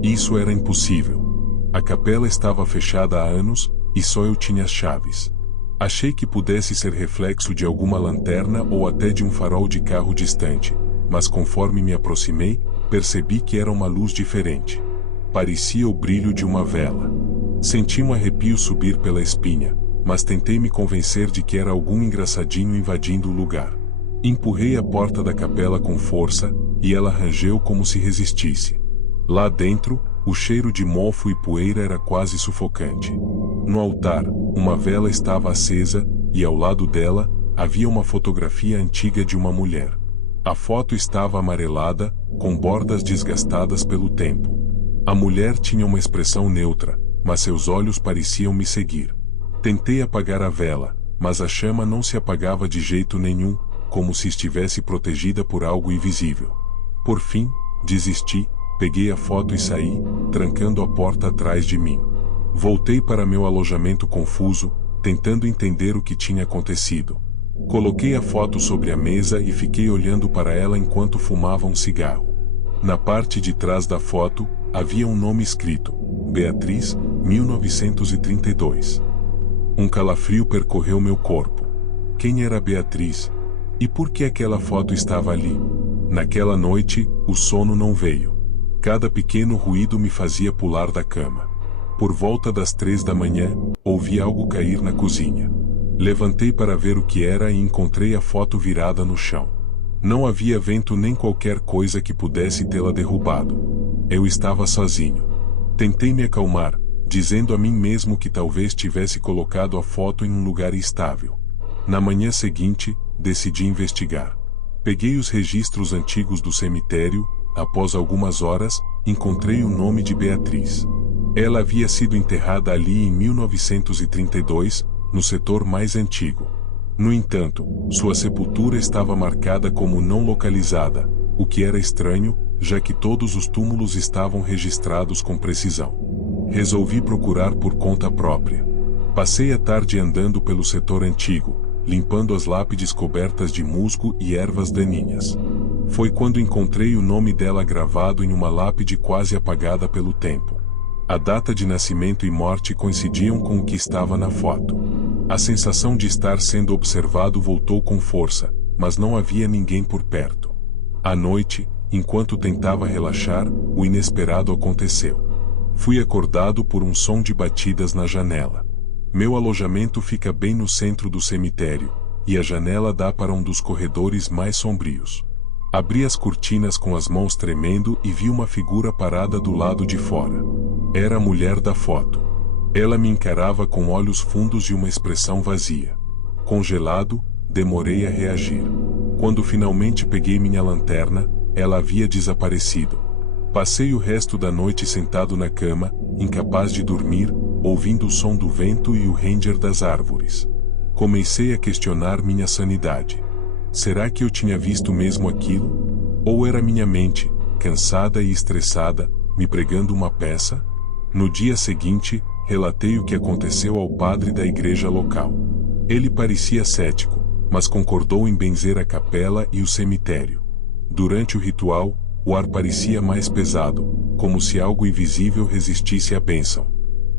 Isso era impossível. A capela estava fechada há anos, e só eu tinha as chaves. Achei que pudesse ser reflexo de alguma lanterna ou até de um farol de carro distante, mas conforme me aproximei, percebi que era uma luz diferente. Parecia o brilho de uma vela. Senti um arrepio subir pela espinha, mas tentei me convencer de que era algum engraçadinho invadindo o lugar. Empurrei a porta da capela com força, e ela rangeu como se resistisse. Lá dentro, o cheiro de mofo e poeira era quase sufocante. No altar, uma vela estava acesa, e ao lado dela, havia uma fotografia antiga de uma mulher. A foto estava amarelada, com bordas desgastadas pelo tempo. A mulher tinha uma expressão neutra, mas seus olhos pareciam me seguir. Tentei apagar a vela, mas a chama não se apagava de jeito nenhum, como se estivesse protegida por algo invisível. Por fim, desisti, peguei a foto e saí, trancando a porta atrás de mim. Voltei para meu alojamento confuso, tentando entender o que tinha acontecido. Coloquei a foto sobre a mesa e fiquei olhando para ela enquanto fumava um cigarro. Na parte de trás da foto, havia um nome escrito: Beatriz, 1932. Um calafrio percorreu meu corpo. Quem era Beatriz? E por que aquela foto estava ali? Naquela noite, o sono não veio. Cada pequeno ruído me fazia pular da cama. Por volta das 3 da manhã, ouvi algo cair na cozinha. Levantei para ver o que era e encontrei a foto virada no chão. Não havia vento nem qualquer coisa que pudesse tê-la derrubado. Eu estava sozinho. Tentei me acalmar, dizendo a mim mesmo que talvez tivesse colocado a foto em um lugar instável. Na manhã seguinte, decidi investigar. Peguei os registros antigos do cemitério. Após algumas horas, encontrei o nome de Beatriz. Ela havia sido enterrada ali em 1932, no setor mais antigo. No entanto, sua sepultura estava marcada como não localizada, o que era estranho, já que todos os túmulos estavam registrados com precisão. Resolvi procurar por conta própria. Passei a tarde andando pelo setor antigo, limpando as lápides cobertas de musgo e ervas daninhas. Foi quando encontrei o nome dela gravado em uma lápide quase apagada pelo tempo. A data de nascimento e morte coincidiam com o que estava na foto. A sensação de estar sendo observado voltou com força, mas não havia ninguém por perto. À noite, enquanto tentava relaxar, o inesperado aconteceu. Fui acordado por um som de batidas na janela. Meu alojamento fica bem no centro do cemitério, e a janela dá para um dos corredores mais sombrios. Abri as cortinas com as mãos tremendo e vi uma figura parada do lado de fora. Era a mulher da foto. Ela me encarava com olhos fundos e uma expressão vazia. Congelado, demorei a reagir. Quando finalmente peguei minha lanterna, ela havia desaparecido. Passei o resto da noite sentado na cama, incapaz de dormir, ouvindo o som do vento e o ranger das árvores. Comecei a questionar minha sanidade. Será que eu tinha visto mesmo aquilo? Ou era minha mente, cansada e estressada, me pregando uma peça? No dia seguinte, relatei o que aconteceu ao padre da igreja local. Ele parecia cético, mas concordou em benzer a capela e o cemitério. Durante o ritual, o ar parecia mais pesado, como se algo invisível resistisse à bênção.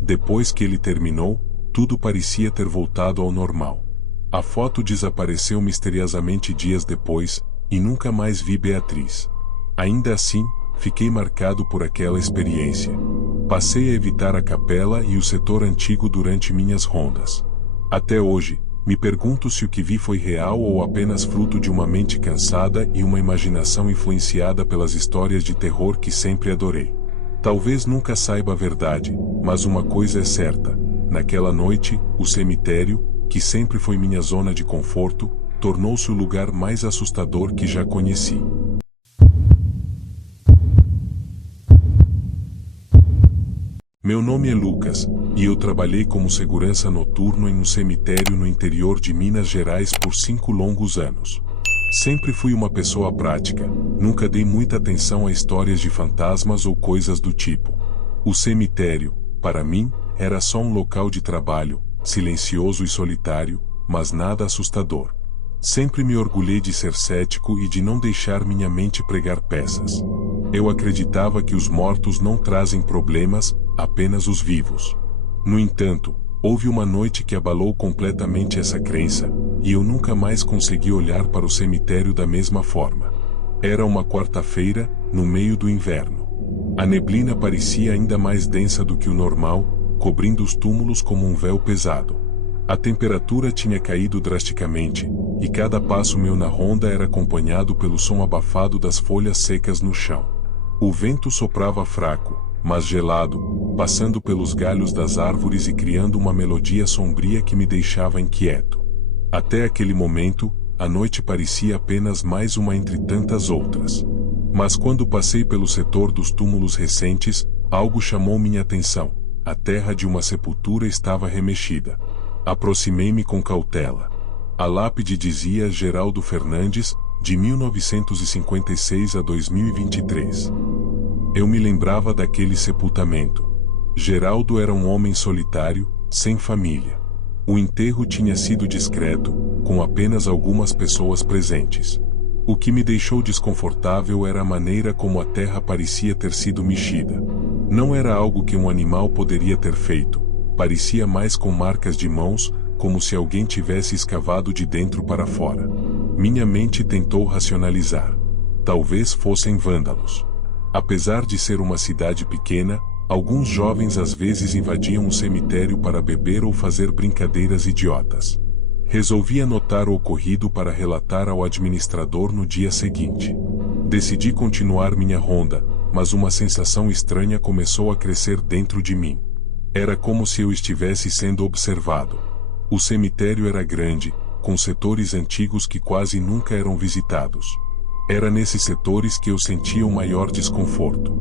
Depois que ele terminou, tudo parecia ter voltado ao normal. A foto desapareceu misteriosamente dias depois, e nunca mais vi Beatriz. Ainda assim, fiquei marcado por aquela experiência. Passei a evitar a capela e o setor antigo durante minhas rondas. Até hoje, me pergunto se o que vi foi real ou apenas fruto de uma mente cansada e uma imaginação influenciada pelas histórias de terror que sempre adorei. Talvez nunca saiba a verdade, mas uma coisa é certa: naquela noite, o cemitério, que sempre foi minha zona de conforto, tornou-se o lugar mais assustador que já conheci. Meu nome é Lucas, e eu trabalhei como segurança noturno em um cemitério no interior de Minas Gerais por 5 longos anos. Sempre fui uma pessoa prática, nunca dei muita atenção a histórias de fantasmas ou coisas do tipo. O cemitério, para mim, era só um local de trabalho, silencioso e solitário, mas nada assustador. Sempre me orgulhei de ser cético e de não deixar minha mente pregar peças. Eu acreditava que os mortos não trazem problemas, apenas os vivos. No entanto, houve uma noite que abalou completamente essa crença, e eu nunca mais consegui olhar para o cemitério da mesma forma. Era uma quarta-feira, no meio do inverno. A neblina parecia ainda mais densa do que o normal, cobrindo os túmulos como um véu pesado. A temperatura tinha caído drasticamente, e cada passo meu na ronda era acompanhado pelo som abafado das folhas secas no chão. O vento soprava fraco, mas gelado, passando pelos galhos das árvores e criando uma melodia sombria que me deixava inquieto. Até aquele momento, a noite parecia apenas mais uma entre tantas outras. Mas quando passei pelo setor dos túmulos recentes, algo chamou minha atenção. A terra de uma sepultura estava remexida. Aproximei-me com cautela. A lápide dizia Geraldo Fernandes, de 1956 a 2023. Eu me lembrava daquele sepultamento. Geraldo era um homem solitário, sem família. O enterro tinha sido discreto, com apenas algumas pessoas presentes. O que me deixou desconfortável era a maneira como a terra parecia ter sido mexida. Não era algo que um animal poderia ter feito. Parecia mais com marcas de mãos, como se alguém tivesse escavado de dentro para fora. Minha mente tentou racionalizar. Talvez fossem vândalos. Apesar de ser uma cidade pequena, alguns jovens às vezes invadiam o cemitério para beber ou fazer brincadeiras idiotas. Resolvi anotar o ocorrido para relatar ao administrador no dia seguinte. Decidi continuar minha ronda, mas uma sensação estranha começou a crescer dentro de mim. Era como se eu estivesse sendo observado. O cemitério era grande, com setores antigos que quase nunca eram visitados. Era nesses setores que eu sentia o maior desconforto.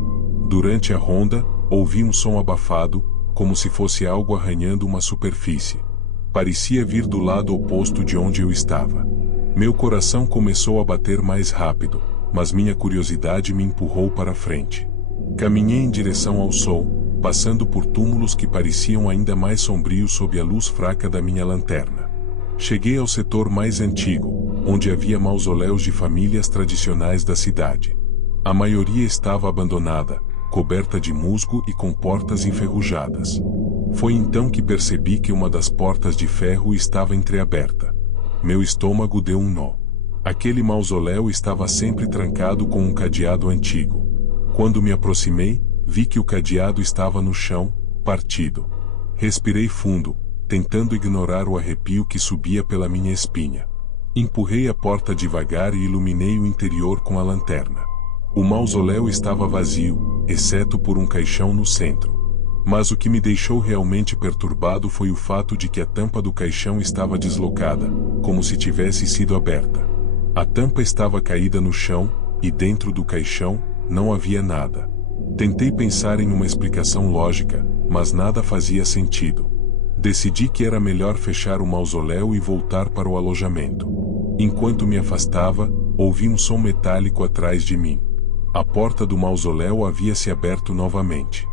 Durante a ronda, ouvi um som abafado, como se fosse algo arranhando uma superfície. Parecia vir do lado oposto de onde eu estava. Meu coração começou a bater mais rápido, mas minha curiosidade me empurrou para frente. Caminhei em direção ao som, passando por túmulos que pareciam ainda mais sombrios sob a luz fraca da minha lanterna. Cheguei ao setor mais antigo, onde havia mausoléus de famílias tradicionais da cidade. A maioria estava abandonada, coberta de musgo e com portas enferrujadas. Foi então que percebi que uma das portas de ferro estava entreaberta. Meu estômago deu um nó. Aquele mausoléu estava sempre trancado com um cadeado antigo. Quando me aproximei, vi que o cadeado estava no chão, partido. Respirei fundo, tentando ignorar o arrepio que subia pela minha espinha. Empurrei a porta devagar e iluminei o interior com a lanterna. O mausoléu estava vazio, exceto por um caixão no centro. Mas o que me deixou realmente perturbado foi o fato de que a tampa do caixão estava deslocada, como se tivesse sido aberta. A tampa estava caída no chão, e dentro do caixão, não havia nada. Tentei pensar em uma explicação lógica, mas nada fazia sentido. Decidi que era melhor fechar o mausoléu e voltar para o alojamento. Enquanto me afastava, ouvi um som metálico atrás de mim. A porta do mausoléu havia se aberto novamente.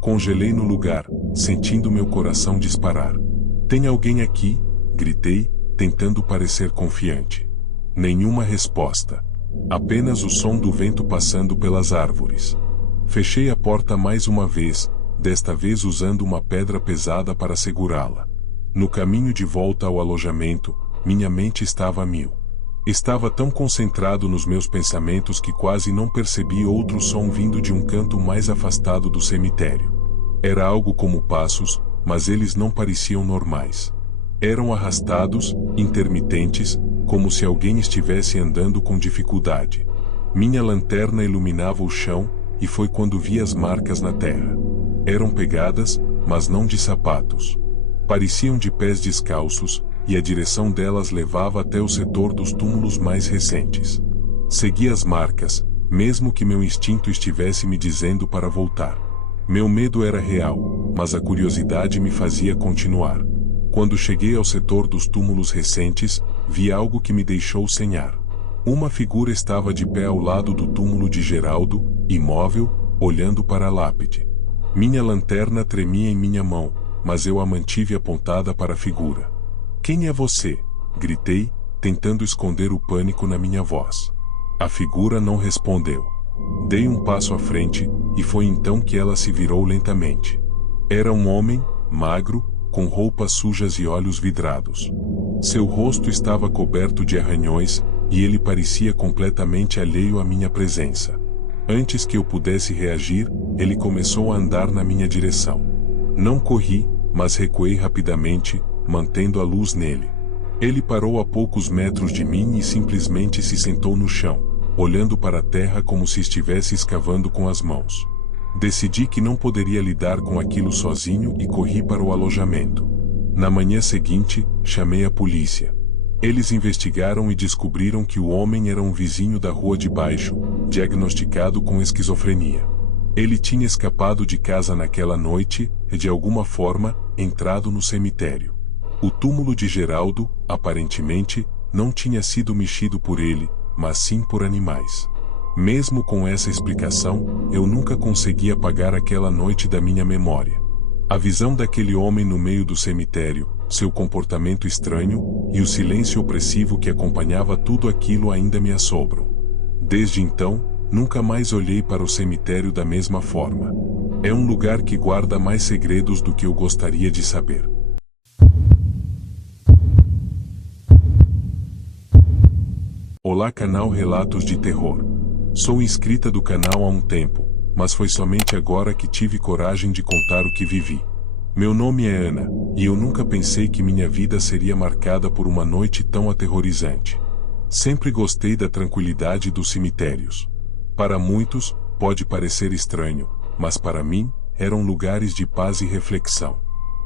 Congelei no lugar, sentindo meu coração disparar. "Tem alguém aqui?" gritei, tentando parecer confiante. Nenhuma resposta. Apenas o som do vento passando pelas árvores. Fechei a porta mais uma vez, desta vez usando uma pedra pesada para segurá-la. No caminho de volta ao alojamento, minha mente estava a mil. Estava tão concentrado nos meus pensamentos que quase não percebi outro som vindo de um canto mais afastado do cemitério. Era algo como passos, mas eles não pareciam normais. Eram arrastados, intermitentes, como se alguém estivesse andando com dificuldade. Minha lanterna iluminava o chão, e foi quando vi as marcas na terra. Eram pegadas, mas não de sapatos. Pareciam de pés descalços, e a direção delas levava até o setor dos túmulos mais recentes. Segui as marcas, mesmo que meu instinto estivesse me dizendo para voltar. Meu medo era real, mas a curiosidade me fazia continuar. Quando cheguei ao setor dos túmulos recentes, vi algo que me deixou sem ar. Uma figura estava de pé ao lado do túmulo de Geraldo, imóvel, olhando para a lápide. Minha lanterna tremia em minha mão, mas eu a mantive apontada para a figura. "Quem é você?" gritei, tentando esconder o pânico na minha voz. A figura não respondeu. Dei um passo à frente, e foi então que ela se virou lentamente. Era um homem, magro, com roupas sujas e olhos vidrados. Seu rosto estava coberto de arranhões, e ele parecia completamente alheio à minha presença. Antes que eu pudesse reagir, ele começou a andar na minha direção. Não corri, mas recuei rapidamente, mantendo a luz nele. Ele parou a poucos metros de mim e simplesmente se sentou no chão, olhando para a terra como se estivesse escavando com as mãos. Decidi que não poderia lidar com aquilo sozinho e corri para o alojamento. Na manhã seguinte, chamei a polícia. Eles investigaram e descobriram que o homem era um vizinho da rua de baixo, diagnosticado com esquizofrenia. Ele tinha escapado de casa naquela noite e, de alguma forma, entrado no cemitério. O túmulo de Geraldo, aparentemente, não tinha sido mexido por ele, mas sim por animais. Mesmo com essa explicação, eu nunca consegui apagar aquela noite da minha memória. A visão daquele homem no meio do cemitério, seu comportamento estranho e o silêncio opressivo que acompanhava tudo aquilo ainda me assombram. Desde então, nunca mais olhei para o cemitério da mesma forma. É um lugar que guarda mais segredos do que eu gostaria de saber. Olá, canal Relatos de Terror. Sou inscrita do canal há um tempo, mas foi somente agora que tive coragem de contar o que vivi. Meu nome é Ana, e eu nunca pensei que minha vida seria marcada por uma noite tão aterrorizante. Sempre gostei da tranquilidade dos cemitérios. Para muitos, pode parecer estranho, mas para mim, eram lugares de paz e reflexão.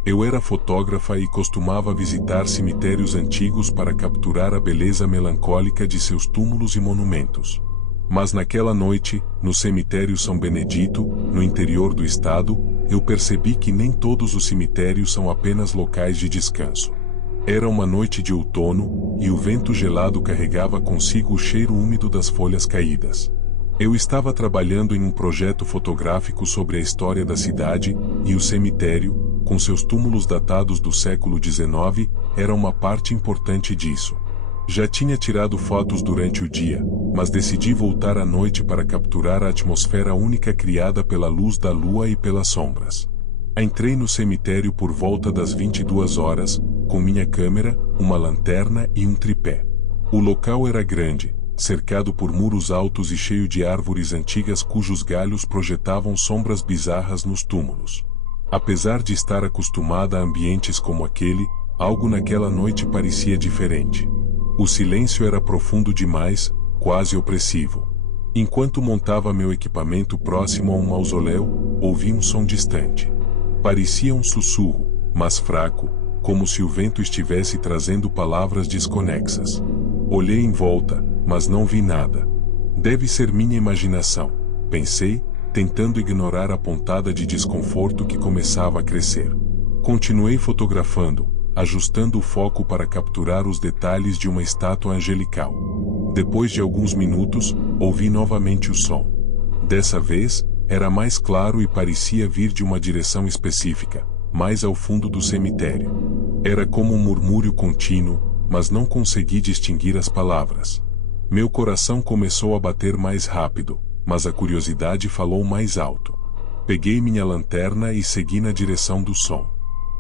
Eu era fotógrafa e costumava visitar cemitérios antigos para capturar a beleza melancólica de seus túmulos e monumentos. Mas naquela noite, no cemitério São Benedito, no interior do estado, eu percebi que nem todos os cemitérios são apenas locais de descanso. Era uma noite de outono, e o vento gelado carregava consigo o cheiro úmido das folhas caídas. Eu estava trabalhando em um projeto fotográfico sobre a história da cidade, e o cemitério, com seus túmulos datados do século XIX, era uma parte importante disso. Já tinha tirado fotos durante o dia, mas decidi voltar à noite para capturar a atmosfera única criada pela luz da lua e pelas sombras. Entrei no cemitério por volta das 22 horas, com minha câmera, uma lanterna e um tripé. O local era grande, cercado por muros altos e cheio de árvores antigas cujos galhos projetavam sombras bizarras nos túmulos. Apesar de estar acostumada a ambientes como aquele, algo naquela noite parecia diferente. O silêncio era profundo demais, quase opressivo. Enquanto montava meu equipamento próximo a um mausoléu, ouvi um som distante. Parecia um sussurro, mas fraco, como se o vento estivesse trazendo palavras desconexas. Olhei em volta, mas não vi nada. Deve ser minha imaginação, pensei, tentando ignorar a pontada de desconforto que começava a crescer. Continuei fotografando, ajustando o foco para capturar os detalhes de uma estátua angelical. Depois de alguns minutos, ouvi novamente o som. Dessa vez, era mais claro e parecia vir de uma direção específica, mais ao fundo do cemitério. Era como um murmúrio contínuo, mas não consegui distinguir as palavras. Meu coração começou a bater mais rápido, mas a curiosidade falou mais alto. Peguei minha lanterna e segui na direção do som.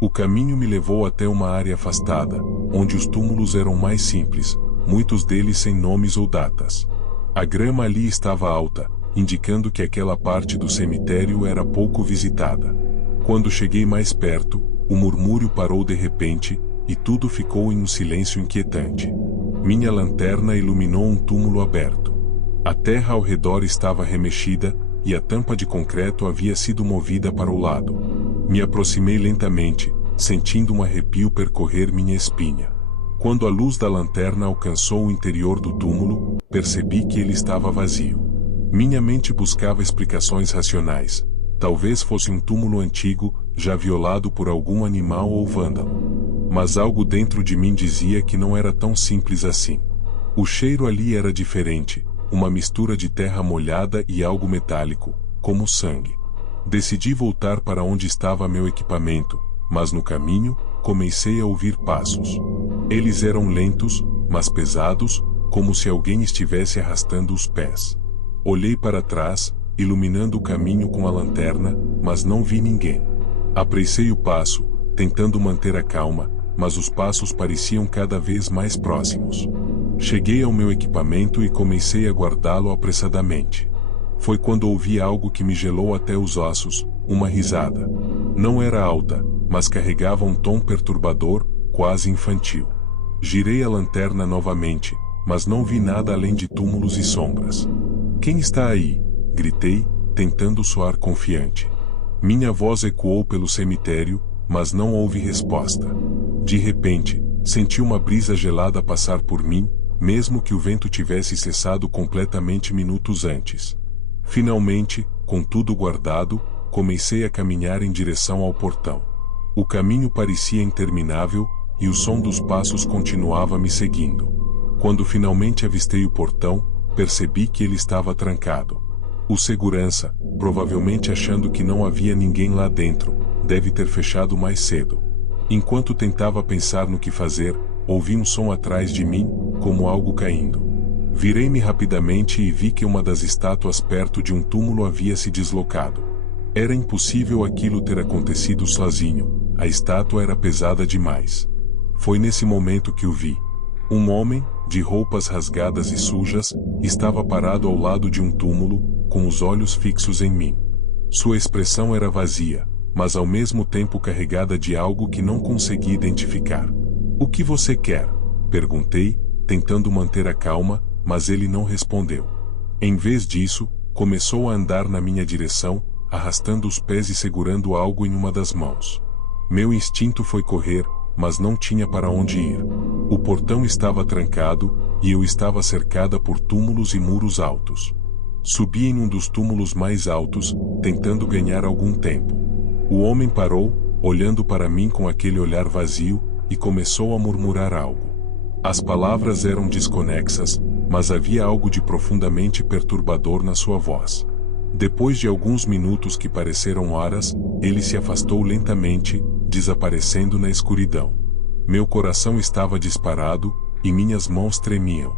O caminho me levou até uma área afastada, onde os túmulos eram mais simples, muitos deles sem nomes ou datas. A grama ali estava alta, indicando que aquela parte do cemitério era pouco visitada. Quando cheguei mais perto, o murmúrio parou de repente, e tudo ficou em um silêncio inquietante. Minha lanterna iluminou um túmulo aberto. A terra ao redor estava remexida, e a tampa de concreto havia sido movida para o lado. Me aproximei lentamente, sentindo um arrepio percorrer minha espinha. Quando a luz da lanterna alcançou o interior do túmulo, percebi que ele estava vazio. Minha mente buscava explicações racionais. Talvez fosse um túmulo antigo, já violado por algum animal ou vândalo. Mas algo dentro de mim dizia que não era tão simples assim. O cheiro ali era diferente, uma mistura de terra molhada e algo metálico, como sangue. Decidi voltar para onde estava meu equipamento, mas no caminho, comecei a ouvir passos. Eles eram lentos, mas pesados, como se alguém estivesse arrastando os pés. Olhei para trás, iluminando o caminho com a lanterna, mas não vi ninguém. Apressei o passo, tentando manter a calma, mas os passos pareciam cada vez mais próximos. Cheguei ao meu equipamento e comecei a guardá-lo apressadamente. Foi quando ouvi algo que me gelou até os ossos, uma risada. Não era alta, mas carregava um tom perturbador, quase infantil. Girei a lanterna novamente, mas não vi nada além de túmulos e sombras. "Quem está aí?" gritei, tentando soar confiante. Minha voz ecoou pelo cemitério, mas não houve resposta. De repente, senti uma brisa gelada passar por mim, mesmo que o vento tivesse cessado completamente minutos antes. Finalmente, com tudo guardado, comecei a caminhar em direção ao portão. O caminho parecia interminável, e o som dos passos continuava me seguindo. Quando finalmente avistei o portão, percebi que ele estava trancado. O segurança, provavelmente achando que não havia ninguém lá dentro, deve ter fechado mais cedo. Enquanto tentava pensar no que fazer, ouvi um som atrás de mim, como algo caindo. Virei-me rapidamente e vi que uma das estátuas perto de um túmulo havia se deslocado. Era impossível aquilo ter acontecido sozinho, a estátua era pesada demais. Foi nesse momento que o vi. Um homem, de roupas rasgadas e sujas, estava parado ao lado de um túmulo, com os olhos fixos em mim. Sua expressão era vazia, mas ao mesmo tempo carregada de algo que não consegui identificar. "O que você quer?" perguntei, tentando manter a calma, mas ele não respondeu. Em vez disso, começou a andar na minha direção, arrastando os pés e segurando algo em uma das mãos. Meu instinto foi correr, mas não tinha para onde ir. O portão estava trancado, e eu estava cercada por túmulos e muros altos. Subi em um dos túmulos mais altos, tentando ganhar algum tempo. O homem parou, olhando para mim com aquele olhar vazio, e começou a murmurar algo. As palavras eram desconexas, mas havia algo de profundamente perturbador na sua voz. Depois de alguns minutos que pareceram horas, ele se afastou lentamente, desaparecendo na escuridão. Meu coração estava disparado, e minhas mãos tremiam.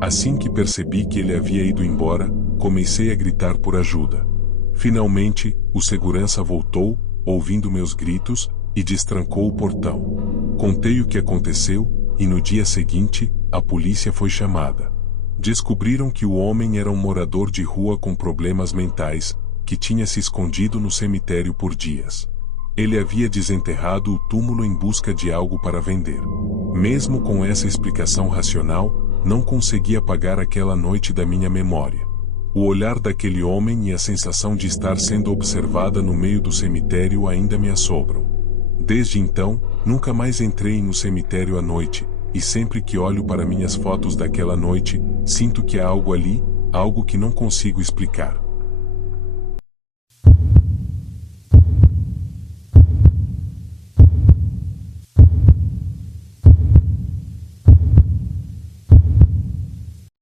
Assim que percebi que ele havia ido embora, comecei a gritar por ajuda. Finalmente, o segurança voltou, ouvindo meus gritos, e destrancou o portão. Contei o que aconteceu, e no dia seguinte, a polícia foi chamada. Descobriram que o homem era um morador de rua com problemas mentais, que tinha se escondido no cemitério por dias. Ele havia desenterrado o túmulo em busca de algo para vender. Mesmo com essa explicação racional, não consegui apagar aquela noite da minha memória. O olhar daquele homem e a sensação de estar sendo observada no meio do cemitério ainda me assombram. Desde então, nunca mais entrei no cemitério à noite, e sempre que olho para minhas fotos daquela noite, sinto que há algo ali, algo que não consigo explicar.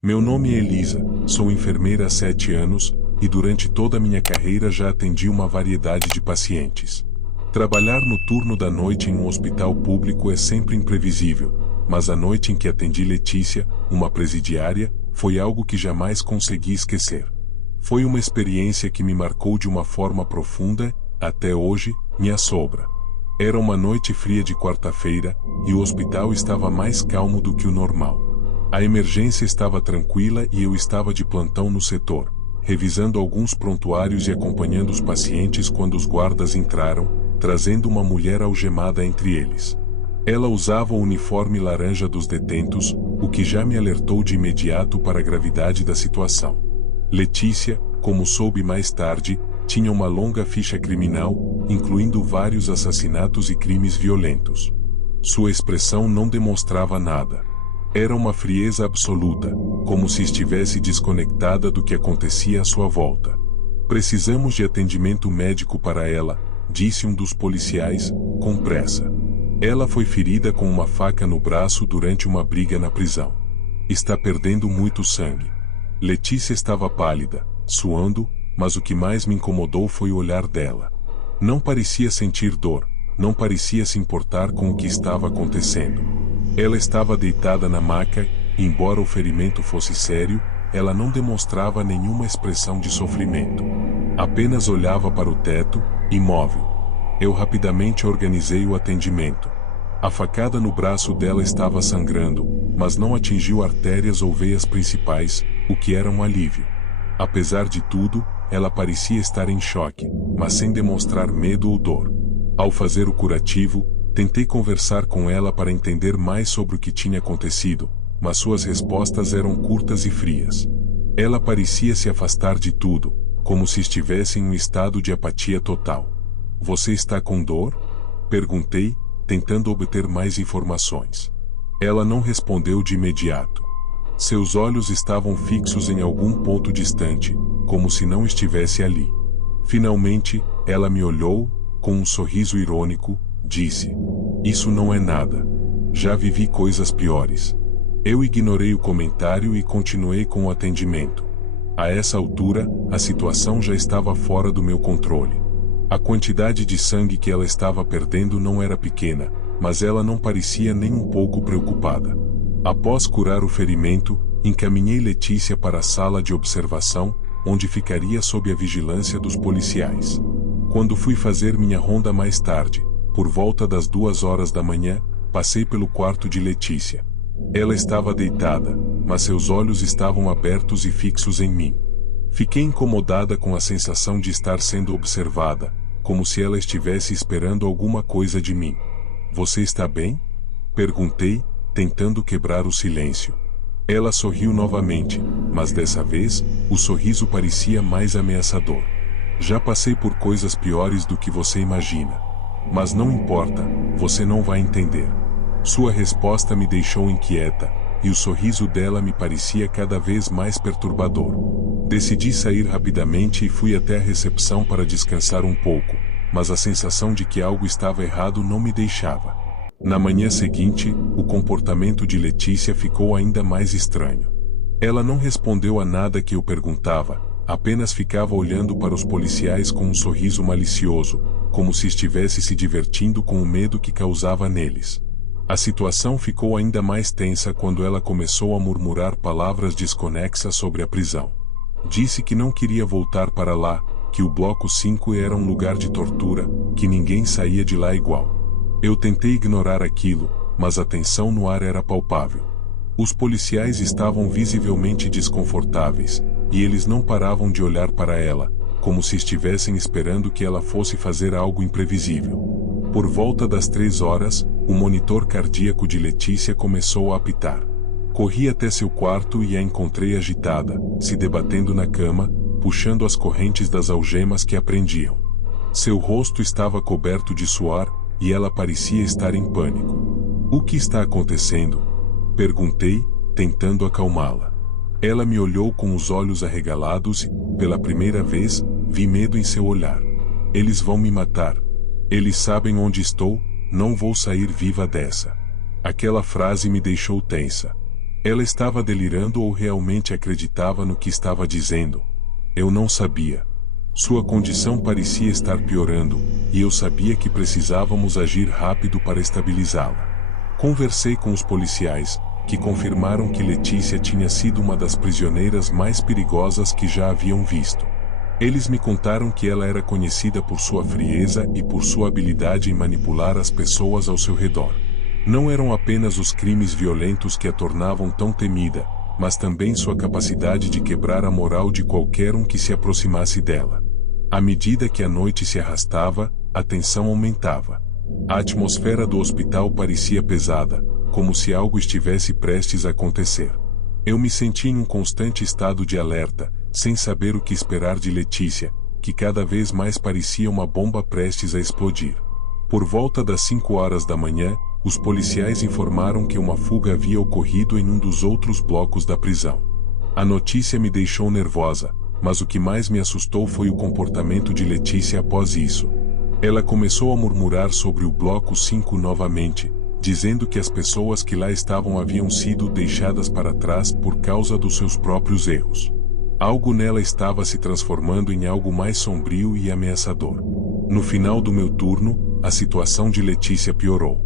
Meu nome é Elisa, sou enfermeira há 7 anos, e durante toda a minha carreira já atendi uma variedade de pacientes. Trabalhar no turno da noite em um hospital público é sempre imprevisível, mas a noite em que atendi Letícia, uma presidiária, foi algo que jamais consegui esquecer. Foi uma experiência que me marcou de uma forma profunda, até hoje, me assombra. Era uma noite fria de quarta-feira, e o hospital estava mais calmo do que o normal. A emergência estava tranquila e eu estava de plantão no setor, revisando alguns prontuários e acompanhando os pacientes quando os guardas entraram, trazendo uma mulher algemada entre eles. Ela usava o uniforme laranja dos detentos, o que já me alertou de imediato para a gravidade da situação. Letícia, como soube mais tarde, tinha uma longa ficha criminal, incluindo vários assassinatos e crimes violentos. Sua expressão não demonstrava nada. Era uma frieza absoluta, como se estivesse desconectada do que acontecia à sua volta. "Precisamos de atendimento médico para ela", disse um dos policiais, com pressa. Ela foi ferida com uma faca no braço durante uma briga na prisão. "Está perdendo muito sangue." Letícia estava pálida, suando, mas o que mais me incomodou foi o olhar dela. Não parecia sentir dor, não parecia se importar com o que estava acontecendo. Ela estava deitada na maca, e embora o ferimento fosse sério, ela não demonstrava nenhuma expressão de sofrimento. Apenas olhava para o teto, imóvel. Eu rapidamente organizei o atendimento. A facada no braço dela estava sangrando, mas não atingiu artérias ou veias principais, o que era um alívio. Apesar de tudo, ela parecia estar em choque, mas sem demonstrar medo ou dor. Ao fazer o curativo, tentei conversar com ela para entender mais sobre o que tinha acontecido, mas suas respostas eram curtas e frias. Ela parecia se afastar de tudo, como se estivesse em um estado de apatia total. Você está com dor? Perguntei, tentando obter mais informações. Ela não respondeu de imediato. Seus olhos estavam fixos em algum ponto distante, como se não estivesse ali. Finalmente, ela me olhou, com um sorriso irônico, disse: "Isso não é nada. Já vivi coisas piores." Eu ignorei o comentário e continuei com o atendimento. A essa altura, a situação já estava fora do meu controle. A quantidade de sangue que ela estava perdendo não era pequena, mas ela não parecia nem um pouco preocupada. Após curar o ferimento, encaminhei Letícia para a sala de observação, onde ficaria sob a vigilância dos policiais. Quando fui fazer minha ronda mais tarde, por volta das 2 horas da manhã, passei pelo quarto de Letícia. Ela estava deitada, mas seus olhos estavam abertos e fixos em mim. Fiquei incomodada com a sensação de estar sendo observada, como se ela estivesse esperando alguma coisa de mim. "Você está bem?" Perguntei, tentando quebrar o silêncio. Ela sorriu novamente, mas dessa vez, o sorriso parecia mais ameaçador. "Já passei por coisas piores do que você imagina. Mas não importa, você não vai entender." Sua resposta me deixou inquieta, e o sorriso dela me parecia cada vez mais perturbador. Decidi sair rapidamente e fui até a recepção para descansar um pouco, mas a sensação de que algo estava errado não me deixava. Na manhã seguinte, o comportamento de Letícia ficou ainda mais estranho. Ela não respondeu a nada que eu perguntava, apenas ficava olhando para os policiais com um sorriso malicioso, como se estivesse se divertindo com o medo que causava neles. A situação ficou ainda mais tensa quando ela começou a murmurar palavras desconexas sobre a prisão. Disse que não queria voltar para lá, que o Bloco 5 era um lugar de tortura, que ninguém saía de lá igual. Eu tentei ignorar aquilo, mas a tensão no ar era palpável. Os policiais estavam visivelmente desconfortáveis, e eles não paravam de olhar para ela, como se estivessem esperando que ela fosse fazer algo imprevisível. Por volta das 3 horas, o monitor cardíaco de Letícia começou a apitar. Corri até seu quarto e a encontrei agitada, se debatendo na cama, puxando as correntes das algemas que a prendiam. Seu rosto estava coberto de suor, e ela parecia estar em pânico. "O que está acontecendo?" Perguntei, tentando acalmá-la. Ela me olhou com os olhos arregalados e, pela primeira vez, vi medo em seu olhar. "Eles vão me matar. Eles sabem onde estou, não vou sair viva dessa." Aquela frase me deixou tensa. Ela estava delirando ou realmente acreditava no que estava dizendo? Eu não sabia. Sua condição parecia estar piorando, e eu sabia que precisávamos agir rápido para estabilizá-la. Conversei com os policiais, que confirmaram que Letícia tinha sido uma das prisioneiras mais perigosas que já haviam visto. Eles me contaram que ela era conhecida por sua frieza e por sua habilidade em manipular as pessoas ao seu redor. Não eram apenas os crimes violentos que a tornavam tão temida, mas também sua capacidade de quebrar a moral de qualquer um que se aproximasse dela. À medida que a noite se arrastava, a tensão aumentava. A atmosfera do hospital parecia pesada, como se algo estivesse prestes a acontecer. Eu me senti em um constante estado de alerta, sem saber o que esperar de Letícia, que cada vez mais parecia uma bomba prestes a explodir. Por volta das 5 horas da manhã, os policiais informaram que uma fuga havia ocorrido em um dos outros blocos da prisão. A notícia me deixou nervosa, mas o que mais me assustou foi o comportamento de Letícia após isso. Ela começou a murmurar sobre o Bloco 5 novamente, dizendo que as pessoas que lá estavam haviam sido deixadas para trás por causa dos seus próprios erros. Algo nela estava se transformando em algo mais sombrio e ameaçador. No final do meu turno, a situação de Letícia piorou.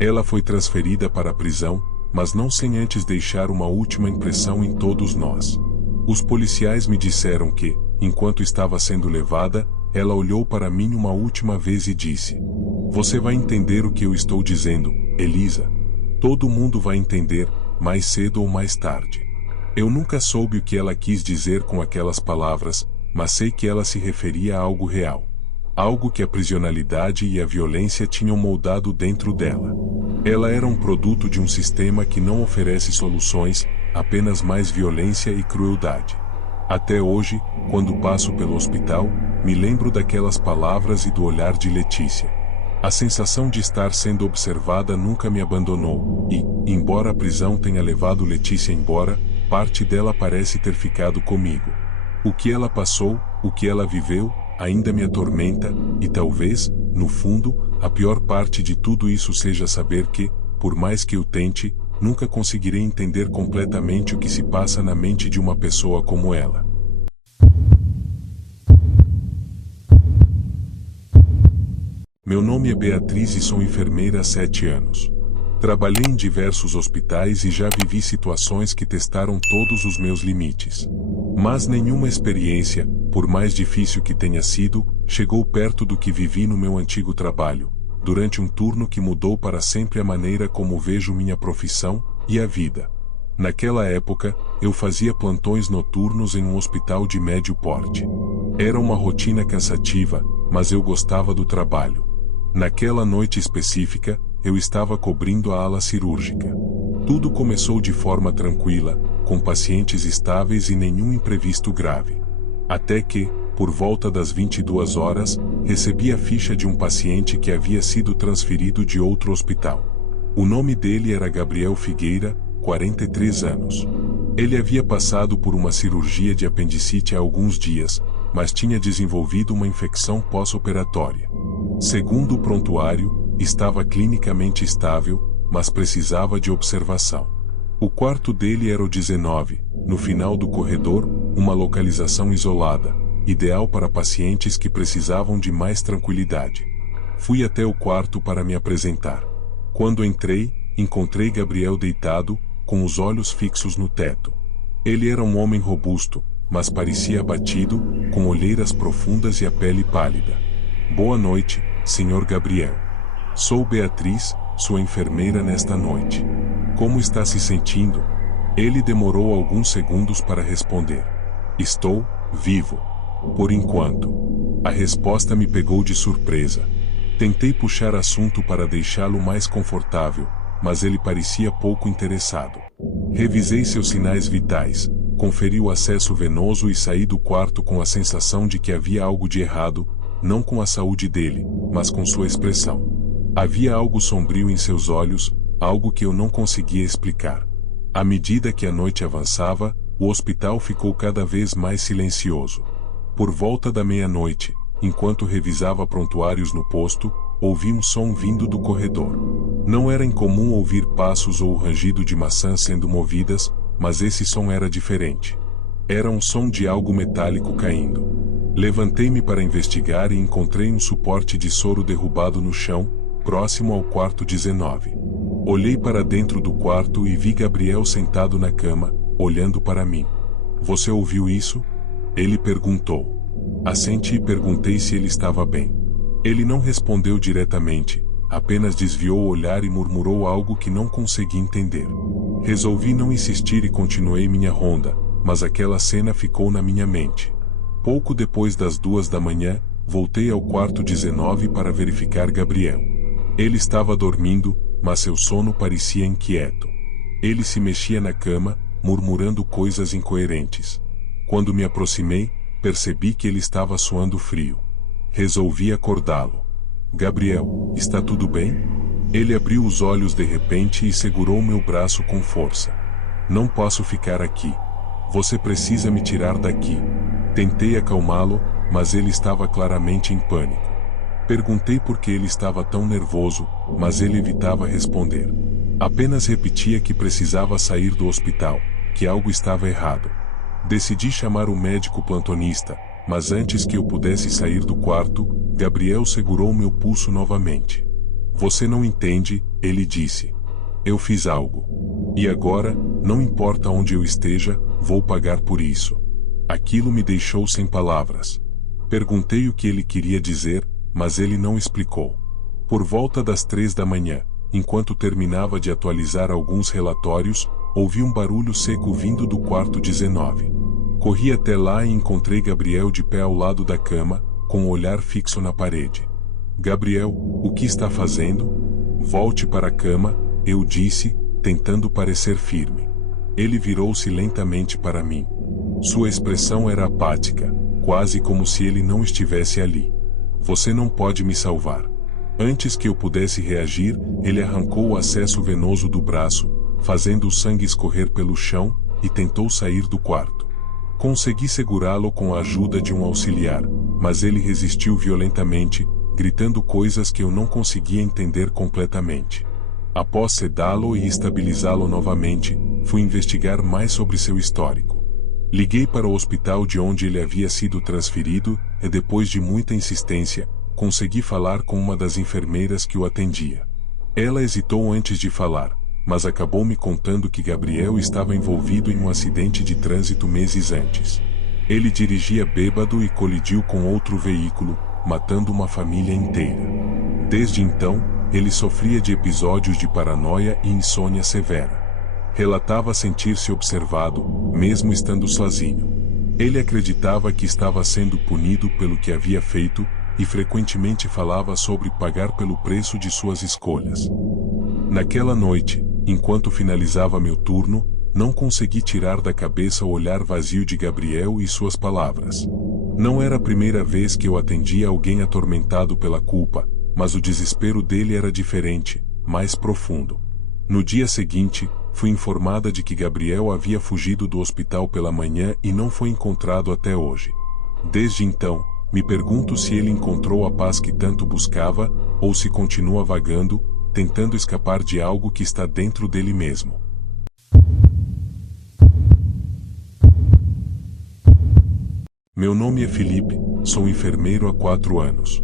Ela foi transferida para a prisão, mas não sem antes deixar uma última impressão em todos nós. Os policiais me disseram que, enquanto estava sendo levada, ela olhou para mim uma última vez e disse: "Você vai entender o que eu estou dizendo, Elisa. Todo mundo vai entender, mais cedo ou mais tarde." Eu nunca soube o que ela quis dizer com aquelas palavras, mas sei que ela se referia a algo real. Algo que a prisionalidade e a violência tinham moldado dentro dela. Ela era um produto de um sistema que não oferece soluções, apenas mais violência e crueldade. Até hoje, quando passo pelo hospital, me lembro daquelas palavras e do olhar de Letícia. A sensação de estar sendo observada nunca me abandonou, e, embora a prisão tenha levado Letícia embora, parte dela parece ter ficado comigo. O que ela passou, o que ela viveu, ainda me atormenta, e talvez, no fundo, a pior parte de tudo isso seja saber que, por mais que eu tente, nunca conseguirei entender completamente o que se passa na mente de uma pessoa como ela. Meu nome é Beatriz e sou enfermeira há 7 anos. Trabalhei em diversos hospitais e já vivi situações que testaram todos os meus limites. Mas nenhuma experiência, por mais difícil que tenha sido, chegou perto do que vivi no meu antigo trabalho, durante um turno que mudou para sempre a maneira como vejo minha profissão e a vida. Naquela época, eu fazia plantões noturnos em um hospital de médio porte. Era uma rotina cansativa, mas eu gostava do trabalho. Naquela noite específica, eu estava cobrindo a ala cirúrgica. Tudo começou de forma tranquila, com pacientes estáveis e nenhum imprevisto grave. Até que, por volta das 22 horas, recebi a ficha de um paciente que havia sido transferido de outro hospital. O nome dele era Gabriel Figueira, 43 anos. Ele havia passado por uma cirurgia de apendicite há alguns dias, mas tinha desenvolvido uma infecção pós-operatória. Segundo o prontuário, estava clinicamente estável, mas precisava de observação. O quarto dele era o 19, no final do corredor, uma localização isolada, ideal para pacientes que precisavam de mais tranquilidade. Fui até o quarto para me apresentar. Quando entrei, encontrei Gabriel deitado, com os olhos fixos no teto. Ele era um homem robusto, mas parecia abatido, com olheiras profundas e a pele pálida. Boa noite, Sr. Gabriel. Sou Beatriz, sua enfermeira nesta noite. Como está se sentindo? Ele demorou alguns segundos para responder. Estou vivo. Por enquanto. A resposta me pegou de surpresa. Tentei puxar assunto para deixá-lo mais confortável, mas ele parecia pouco interessado. Revisei seus sinais vitais, conferi o acesso venoso e saí do quarto com a sensação de que havia algo de errado, não com a saúde dele, mas com sua expressão. Havia algo sombrio em seus olhos, algo que eu não conseguia explicar. À medida que a noite avançava, o hospital ficou cada vez mais silencioso. Por volta da meia-noite, enquanto revisava prontuários no posto, ouvi um som vindo do corredor. Não era incomum ouvir passos ou o rangido de maçãs sendo movidas, mas esse som era diferente. Era um som de algo metálico caindo. Levantei-me para investigar e encontrei um suporte de soro derrubado no chão, próximo ao quarto 19. Olhei para dentro do quarto e vi Gabriel sentado na cama, olhando para mim. Você ouviu isso? Ele perguntou. Assenti e perguntei se ele estava bem. Ele não respondeu diretamente, apenas desviou o olhar e murmurou algo que não consegui entender. Resolvi não insistir e continuei minha ronda, mas aquela cena ficou na minha mente. Pouco depois das 2 da manhã, voltei ao quarto 19 para verificar Gabriel. Ele estava dormindo, mas seu sono parecia inquieto. Ele se mexia na cama, murmurando coisas incoerentes. Quando me aproximei, percebi que ele estava suando frio. Resolvi acordá-lo. Gabriel, está tudo bem? Ele abriu os olhos de repente e segurou meu braço com força. Não posso ficar aqui. Você precisa me tirar daqui. Tentei acalmá-lo, mas ele estava claramente em pânico. Perguntei por que ele estava tão nervoso, mas ele evitava responder. Apenas repetia que precisava sair do hospital, que algo estava errado. Decidi chamar o médico plantonista, mas antes que eu pudesse sair do quarto, Gabriel segurou meu pulso novamente. Você não entende, ele disse. Eu fiz algo. E agora, não importa onde eu esteja, vou pagar por isso. Aquilo me deixou sem palavras. Perguntei o que ele queria dizer, mas ele não explicou. Por volta das 3 da manhã, enquanto terminava de atualizar alguns relatórios, ouvi um barulho seco vindo do quarto 19. Corri até lá e encontrei Gabriel de pé ao lado da cama, com o olhar fixo na parede. Gabriel, o que está fazendo? Volte para a cama, eu disse, tentando parecer firme. Ele virou-se lentamente para mim. Sua expressão era apática, quase como se ele não estivesse ali. Você não pode me salvar. Antes que eu pudesse reagir, ele arrancou o acesso venoso do braço, fazendo o sangue escorrer pelo chão, e tentou sair do quarto. Consegui segurá-lo com a ajuda de um auxiliar, mas ele resistiu violentamente, gritando coisas que eu não conseguia entender completamente. Após sedá-lo e estabilizá-lo novamente, fui investigar mais sobre seu histórico. Liguei para o hospital de onde ele havia sido transferido, e depois de muita insistência, consegui falar com uma das enfermeiras que o atendia. Ela hesitou antes de falar, mas acabou me contando que Gabriel estava envolvido em um acidente de trânsito meses antes. Ele dirigia bêbado e colidiu com outro veículo, matando uma família inteira. Desde então, ele sofria de episódios de paranoia e insônia severa. Relatava sentir-se observado, mesmo estando sozinho. Ele acreditava que estava sendo punido pelo que havia feito, e frequentemente falava sobre pagar pelo preço de suas escolhas. Naquela noite, enquanto finalizava meu turno, não consegui tirar da cabeça o olhar vazio de Gabriel e suas palavras. Não era a primeira vez que eu atendia alguém atormentado pela culpa, mas o desespero dele era diferente, mais profundo. No dia seguinte, fui informada de que Gabriel havia fugido do hospital pela manhã e não foi encontrado até hoje. Desde então, me pergunto se ele encontrou a paz que tanto buscava, ou se continua vagando, tentando escapar de algo que está dentro dele mesmo. Meu nome é Felipe, sou enfermeiro há 4 anos.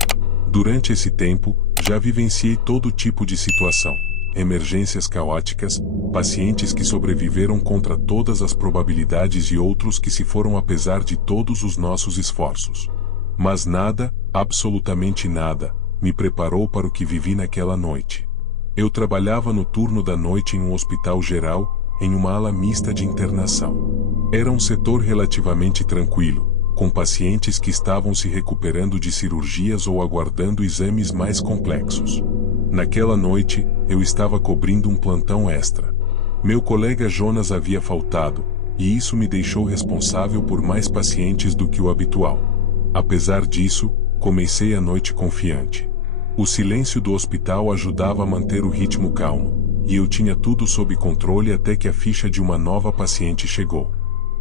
Durante esse tempo, já vivenciei todo tipo de situação. Emergências caóticas, pacientes que sobreviveram contra todas as probabilidades e outros que se foram apesar de todos os nossos esforços. Mas nada, absolutamente nada, me preparou para o que vivi naquela noite. Eu trabalhava no turno da noite em um hospital geral, em uma ala mista de internação. Era um setor relativamente tranquilo, com pacientes que estavam se recuperando de cirurgias ou aguardando exames mais complexos. Naquela noite, eu estava cobrindo um plantão extra. Meu colega Jonas havia faltado, e isso me deixou responsável por mais pacientes do que o habitual. Apesar disso, comecei a noite confiante. O silêncio do hospital ajudava a manter o ritmo calmo, e eu tinha tudo sob controle até que a ficha de uma nova paciente chegou.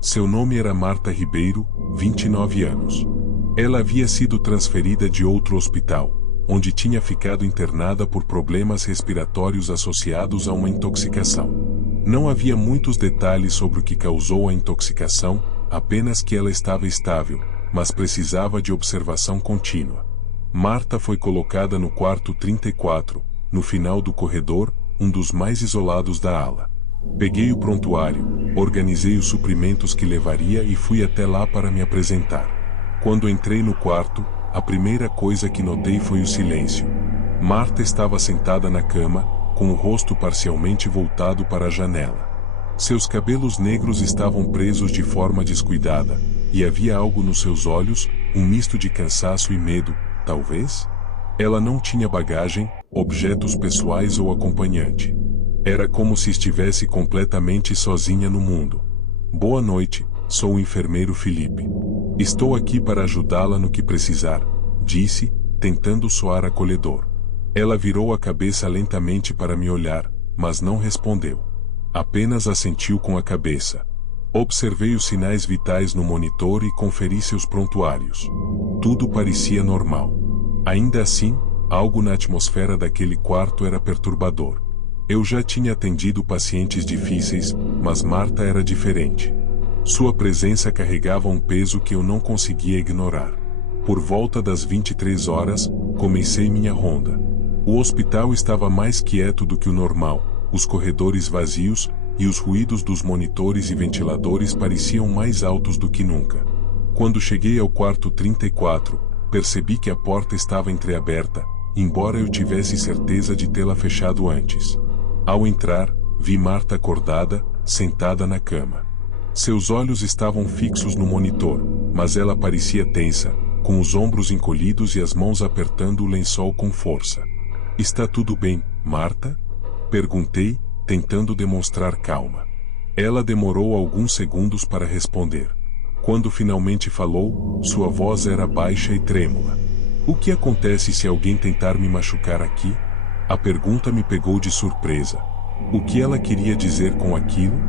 Seu nome era Marta Ribeiro, 29 anos. Ela havia sido transferida de outro hospital, onde tinha ficado internada por problemas respiratórios associados a uma intoxicação. Não havia muitos detalhes sobre o que causou a intoxicação, apenas que ela estava estável, mas precisava de observação contínua. Marta foi colocada no quarto 34, no final do corredor, um dos mais isolados da ala. Peguei o prontuário, organizei os suprimentos que levaria e fui até lá para me apresentar. Quando entrei no quarto, a primeira coisa que notei foi o silêncio. Marta estava sentada na cama, com o rosto parcialmente voltado para a janela. Seus cabelos negros estavam presos de forma descuidada, e havia algo nos seus olhos, um misto de cansaço e medo, talvez? Ela não tinha bagagem, objetos pessoais ou acompanhante. Era como se estivesse completamente sozinha no mundo. Boa noite, sou o enfermeiro Felipe. Estou aqui para ajudá-la no que precisar, disse, tentando soar acolhedor. Ela virou a cabeça lentamente para me olhar, mas não respondeu. Apenas assentiu com a cabeça. Observei os sinais vitais no monitor e conferi seus prontuários. Tudo parecia normal. Ainda assim, algo na atmosfera daquele quarto era perturbador. Eu já tinha atendido pacientes difíceis, mas Marta era diferente. Sua presença carregava um peso que eu não conseguia ignorar. Por volta das 23 horas, comecei minha ronda. O hospital estava mais quieto do que o normal, os corredores vazios, e os ruídos dos monitores e ventiladores pareciam mais altos do que nunca. Quando cheguei ao quarto 34, percebi que a porta estava entreaberta, embora eu tivesse certeza de tê-la fechado antes. Ao entrar, vi Marta acordada, sentada na cama. Seus olhos estavam fixos no monitor, mas ela parecia tensa, com os ombros encolhidos e as mãos apertando o lençol com força. "Está tudo bem, Marta?" perguntei, tentando demonstrar calma. Ela demorou alguns segundos para responder. Quando finalmente falou, sua voz era baixa e trêmula. O que acontece se alguém tentar me machucar aqui? A pergunta me pegou de surpresa. O que ela queria dizer com aquilo?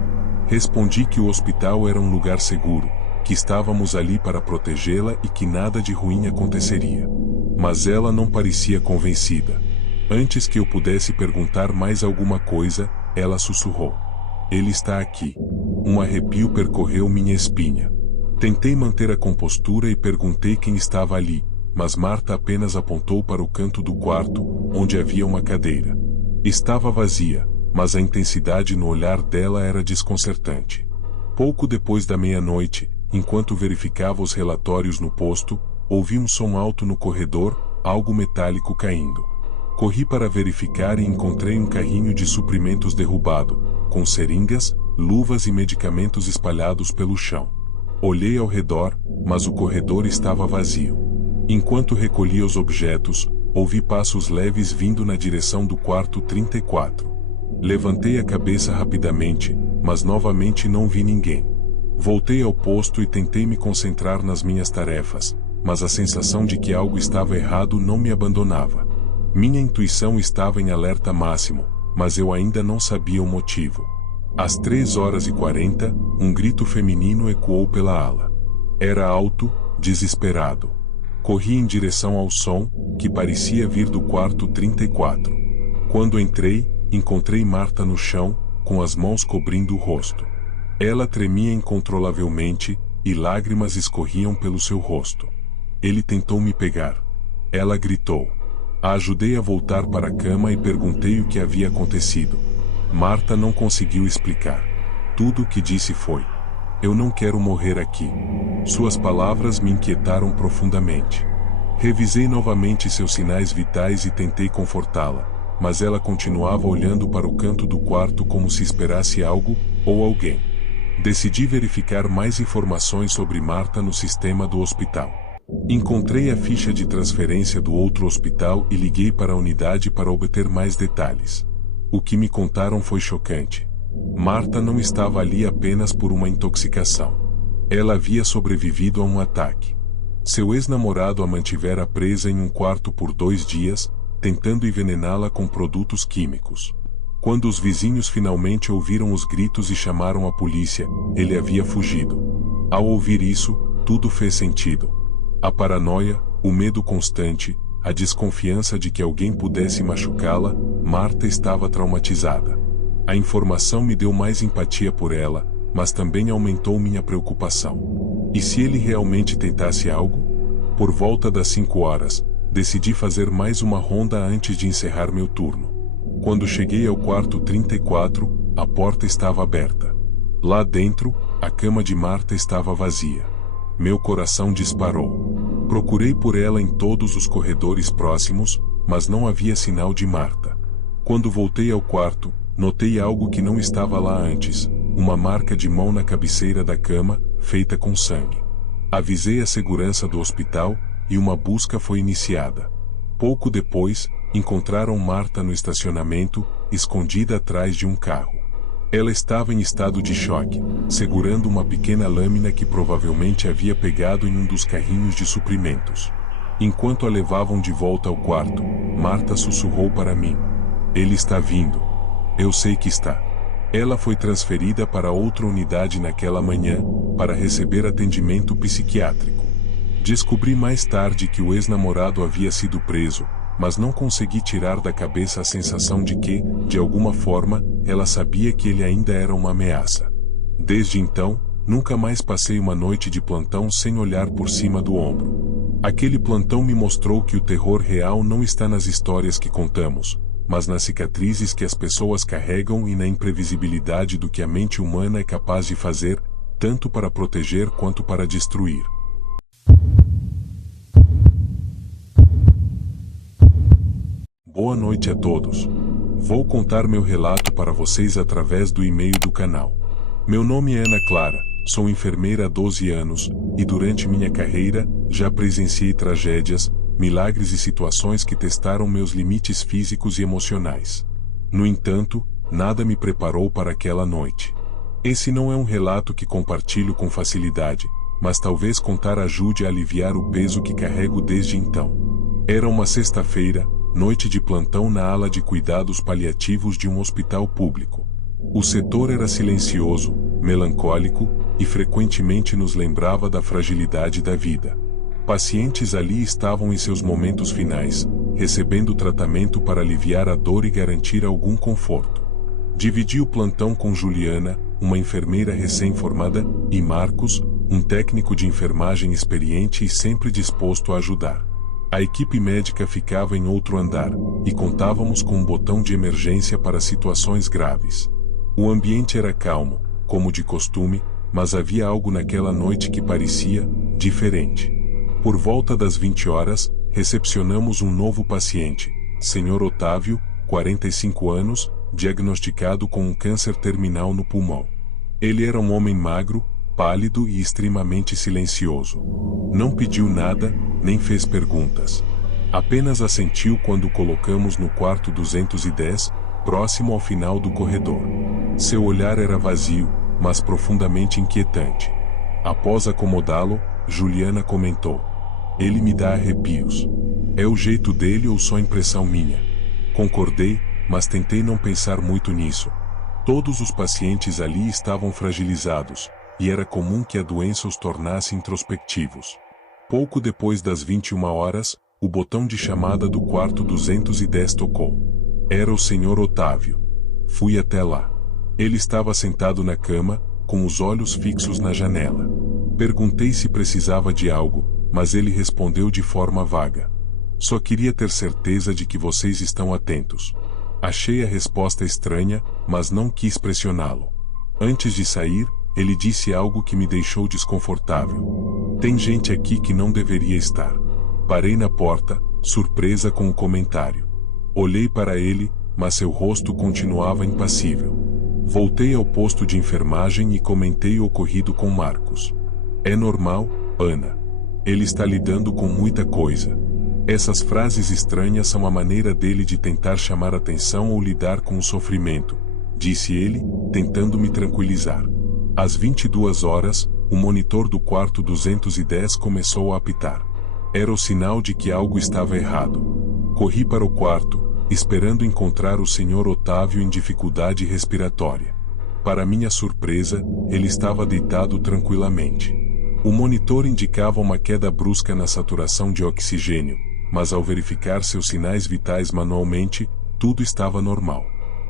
Respondi que o hospital era um lugar seguro, que estávamos ali para protegê-la e que nada de ruim aconteceria. Mas ela não parecia convencida. Antes que eu pudesse perguntar mais alguma coisa, ela sussurrou: "Ele está aqui." Um arrepio percorreu minha espinha. Tentei manter a compostura e perguntei quem estava ali, mas Marta apenas apontou para o canto do quarto, onde havia uma cadeira. Estava vazia, mas a intensidade no olhar dela era desconcertante. Pouco depois da meia-noite, enquanto verificava os relatórios no posto, ouvi um som alto no corredor, algo metálico caindo. Corri para verificar e encontrei um carrinho de suprimentos derrubado, com seringas, luvas e medicamentos espalhados pelo chão. Olhei ao redor, mas o corredor estava vazio. Enquanto recolhia os objetos, ouvi passos leves vindo na direção do quarto 34. Levantei a cabeça rapidamente, mas novamente não vi ninguém. Voltei ao posto e tentei me concentrar nas minhas tarefas, mas a sensação de que algo estava errado não me abandonava. Minha intuição estava em alerta máximo, mas eu ainda não sabia o motivo. Às 3h40, um grito feminino ecoou pela ala. Era alto, desesperado. Corri em direção ao som, que parecia vir do quarto 34. Quando entrei, encontrei Marta no chão, com as mãos cobrindo o rosto. Ela tremia incontrolavelmente, e lágrimas escorriam pelo seu rosto. Ele tentou me pegar. Ela gritou. A ajudei a voltar para a cama e perguntei o que havia acontecido. Marta não conseguiu explicar. Tudo o que disse foi: "Eu não quero morrer aqui." Suas palavras me inquietaram profundamente. Revisei novamente seus sinais vitais e tentei confortá-la, mas ela continuava olhando para o canto do quarto como se esperasse algo, ou alguém. Decidi verificar mais informações sobre Marta no sistema do hospital. Encontrei a ficha de transferência do outro hospital e liguei para a unidade para obter mais detalhes. O que me contaram foi chocante. Marta não estava ali apenas por uma intoxicação. Ela havia sobrevivido a um ataque. Seu ex-namorado a mantivera presa em um quarto por 2 dias, tentando envenená-la com produtos químicos. Quando os vizinhos finalmente ouviram os gritos e chamaram a polícia, ele havia fugido. Ao ouvir isso, tudo fez sentido. A paranoia, o medo constante, a desconfiança de que alguém pudesse machucá-la, Marta estava traumatizada. A informação me deu mais empatia por ela, mas também aumentou minha preocupação. E se ele realmente tentasse algo? Por volta das 5h, decidi fazer mais uma ronda antes de encerrar meu turno. Quando cheguei ao quarto 34, a porta estava aberta. Lá dentro, a cama de Marta estava vazia. Meu coração disparou. Procurei por ela em todos os corredores próximos, mas não havia sinal de Marta. Quando voltei ao quarto, notei algo que não estava lá antes: uma marca de mão na cabeceira da cama, feita com sangue. Avisei a segurança do hospital, e uma busca foi iniciada. Pouco depois, encontraram Marta no estacionamento, escondida atrás de um carro. Ela estava em estado de choque, segurando uma pequena lâmina que provavelmente havia pegado em um dos carrinhos de suprimentos. Enquanto a levavam de volta ao quarto, Marta sussurrou para mim: "Ele está vindo." Eu sei que está. Ela foi transferida para outra unidade naquela manhã, para receber atendimento psiquiátrico. Descobri mais tarde que o ex-namorado havia sido preso, mas não consegui tirar da cabeça a sensação de que, de alguma forma, ela sabia que ele ainda era uma ameaça. Desde então, nunca mais passei uma noite de plantão sem olhar por cima do ombro. Aquele plantão me mostrou que o terror real não está nas histórias que contamos, mas nas cicatrizes que as pessoas carregam e na imprevisibilidade do que a mente humana é capaz de fazer, tanto para proteger quanto para destruir. Boa noite a todos. Vou contar meu relato para vocês através do e-mail do canal. Meu nome é Ana Clara, sou enfermeira há 12 anos, e durante minha carreira, já presenciei tragédias, milagres e situações que testaram meus limites físicos e emocionais. No entanto, nada me preparou para aquela noite. Esse não é um relato que compartilho com facilidade, mas talvez contar ajude a aliviar o peso que carrego desde então. Era uma sexta-feira, noite de plantão na ala de cuidados paliativos de um hospital público. O setor era silencioso, melancólico, e frequentemente nos lembrava da fragilidade da vida. Pacientes ali estavam em seus momentos finais, recebendo tratamento para aliviar a dor e garantir algum conforto. Dividi o plantão com Juliana, uma enfermeira recém-formada, e Marcos, um técnico de enfermagem experiente e sempre disposto a ajudar. A equipe médica ficava em outro andar, e contávamos com um botão de emergência para situações graves. O ambiente era calmo, como de costume, mas havia algo naquela noite que parecia diferente. Por volta das 20 horas, recepcionamos um novo paciente, Sr. Otávio, 45 anos, diagnosticado com um câncer terminal no pulmão. Ele era um homem magro, pálido e extremamente silencioso. Não pediu nada, nem fez perguntas. Apenas assentiu quando o colocamos no quarto 210, próximo ao final do corredor. Seu olhar era vazio, mas profundamente inquietante. Após acomodá-lo, Juliana comentou: "Ele me dá arrepios. É o jeito dele ou só impressão minha?" Concordei, mas tentei não pensar muito nisso. Todos os pacientes ali estavam fragilizados, e era comum que a doença os tornasse introspectivos. Pouco depois das 21 horas, o botão de chamada do quarto 210 tocou. Era o Sr. Otávio. Fui até lá. Ele estava sentado na cama, com os olhos fixos na janela. Perguntei se precisava de algo, mas ele respondeu de forma vaga: "Só queria ter certeza de que vocês estão atentos." Achei a resposta estranha, mas não quis pressioná-lo. Antes de sair, ele disse algo que me deixou desconfortável: "Tem gente aqui que não deveria estar." Parei na porta, surpresa com o comentário. Olhei para ele, mas seu rosto continuava impassível. Voltei ao posto de enfermagem e comentei o ocorrido com Marcos. "É normal, Ana. Ele está lidando com muita coisa." Essas frases estranhas são a maneira dele de tentar chamar atenção ou lidar com o sofrimento, disse ele, tentando me tranquilizar. Às 22 horas, o monitor do quarto 210 começou a apitar. Era o sinal de que algo estava errado. Corri para o quarto, esperando encontrar o Sr. Otávio em dificuldade respiratória. Para minha surpresa, ele estava deitado tranquilamente. O monitor indicava uma queda brusca na saturação de oxigênio, mas ao verificar seus sinais vitais manualmente, tudo estava normal.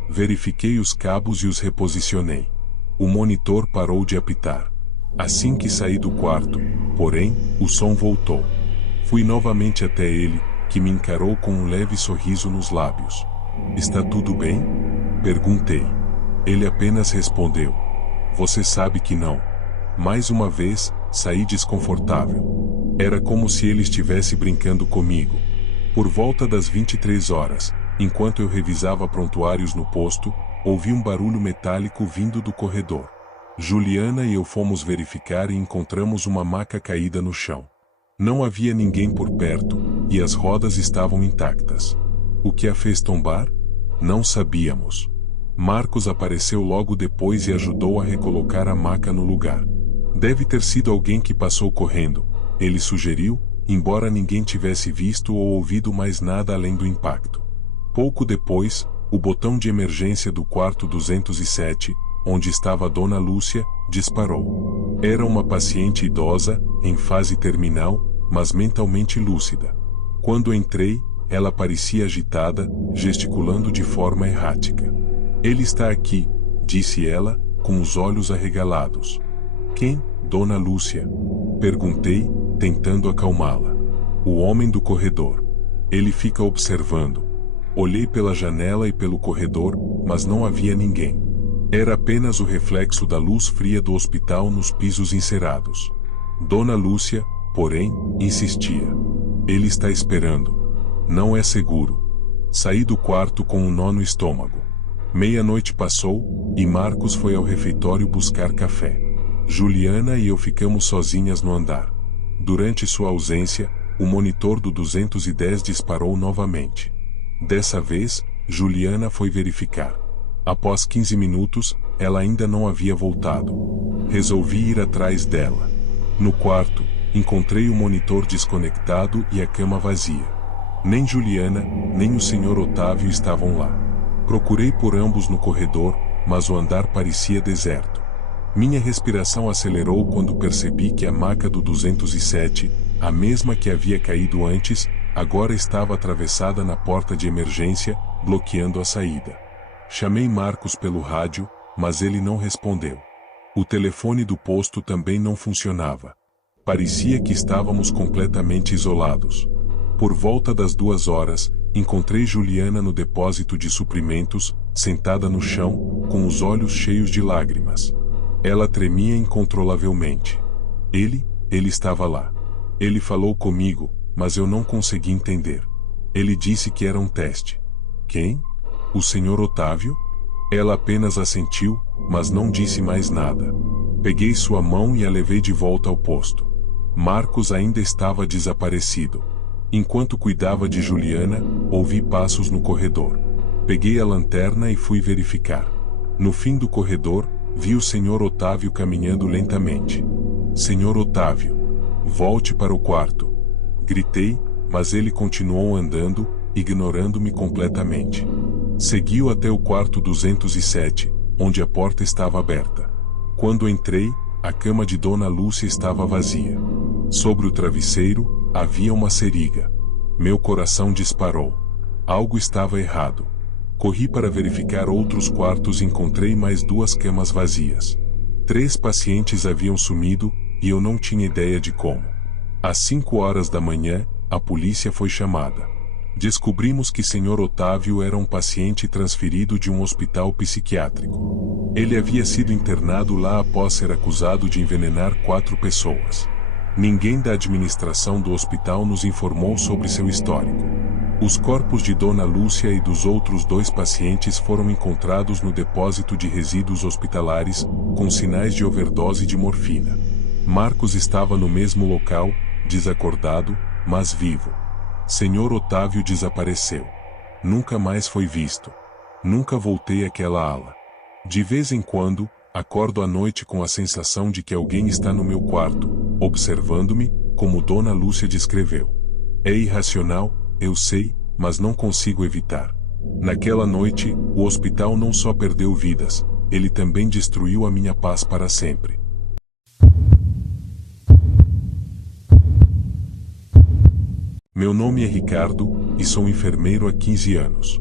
Verifiquei os cabos e os reposicionei. O monitor parou de apitar. Assim que saí do quarto, porém, o som voltou. Fui novamente até ele, que me encarou com um leve sorriso nos lábios. "Está tudo bem?" perguntei. Ele apenas respondeu: "Você sabe que não." Mais uma vez, saí desconfortável. Era como se ele estivesse brincando comigo. Por volta das 23 horas, enquanto eu revisava prontuários no posto, ouvi um barulho metálico vindo do corredor. Juliana e eu fomos verificar e encontramos uma maca caída no chão. Não havia ninguém por perto, e as rodas estavam intactas. O que a fez tombar? Não sabíamos. Marcos apareceu logo depois e ajudou a recolocar a maca no lugar. "Deve ter sido alguém que passou correndo", ele sugeriu, embora ninguém tivesse visto ou ouvido mais nada além do impacto. Pouco depois, o botão de emergência do quarto 207, onde estava a Dona Lúcia, disparou. Era uma paciente idosa, em fase terminal, mas mentalmente lúcida. Quando entrei, ela parecia agitada, gesticulando de forma errática. "Ele está aqui", disse ela, com os olhos arregalados. "Quem, Dona Lúcia?" perguntei, tentando acalmá-la. "O homem do corredor. Ele fica observando." Olhei pela janela e pelo corredor, mas não havia ninguém. Era apenas o reflexo da luz fria do hospital nos pisos encerados. Dona Lúcia, porém, insistia. "Ele está esperando. Não é seguro." Saí do quarto com um nó no estômago. Meia-noite passou, e Marcos foi ao refeitório buscar café. Juliana e eu ficamos sozinhas no andar. Durante sua ausência, o monitor do 210 disparou novamente. Dessa vez, Juliana foi verificar. Após 15 minutos, ela ainda não havia voltado. Resolvi ir atrás dela. No quarto, encontrei o monitor desconectado e a cama vazia. Nem Juliana, nem o Sr. Otávio estavam lá. Procurei por ambos no corredor, mas o andar parecia deserto. Minha respiração acelerou quando percebi que a maca do 207, a mesma que havia caído antes, agora estava atravessada na porta de emergência, bloqueando a saída. Chamei Marcos pelo rádio, mas ele não respondeu. O telefone do posto também não funcionava. Parecia que estávamos completamente isolados. Por volta das 2 horas, encontrei Juliana no depósito de suprimentos, sentada no chão, com os olhos cheios de lágrimas. Ela tremia incontrolavelmente. Ele estava lá. Ele falou comigo, mas eu não consegui entender. Ele disse que era um teste. Quem? O Sr. Otávio? Ela apenas assentiu, mas não disse mais nada. Peguei sua mão e a levei de volta ao posto. Marcos ainda estava desaparecido. Enquanto cuidava de Juliana, ouvi passos no corredor. Peguei a lanterna e fui verificar. No fim do corredor, vi o Sr. Otávio caminhando lentamente. Sr. Otávio, volte para o quarto. Gritei, mas ele continuou andando, ignorando-me completamente. Seguiu até o quarto 207, onde a porta estava aberta. Quando entrei, a cama de Dona Lúcia estava vazia. Sobre o travesseiro, havia uma seriga. Meu coração disparou. Algo estava errado. Corri para verificar outros quartos e encontrei mais 2 camas vazias. 3 pacientes haviam sumido, e eu não tinha ideia de como. Às 5 horas da manhã, a polícia foi chamada. Descobrimos que Sr. Otávio era um paciente transferido de um hospital psiquiátrico. Ele havia sido internado lá após ser acusado de envenenar 4 pessoas. Ninguém da administração do hospital nos informou sobre seu histórico. Os corpos de Dona Lúcia e dos outros 2 pacientes foram encontrados no depósito de resíduos hospitalares, com sinais de overdose de morfina. Marcos estava no mesmo local, desacordado, mas vivo. Sr. Otávio desapareceu. Nunca mais foi visto. Nunca voltei àquela ala. De vez em quando, acordo à noite com a sensação de que alguém está no meu quarto, observando-me, como Dona Lúcia descreveu. É irracional, eu sei, mas não consigo evitar. Naquela noite, o hospital não só perdeu vidas, ele também destruiu a minha paz para sempre. Meu nome é Ricardo, e sou enfermeiro há 15 anos.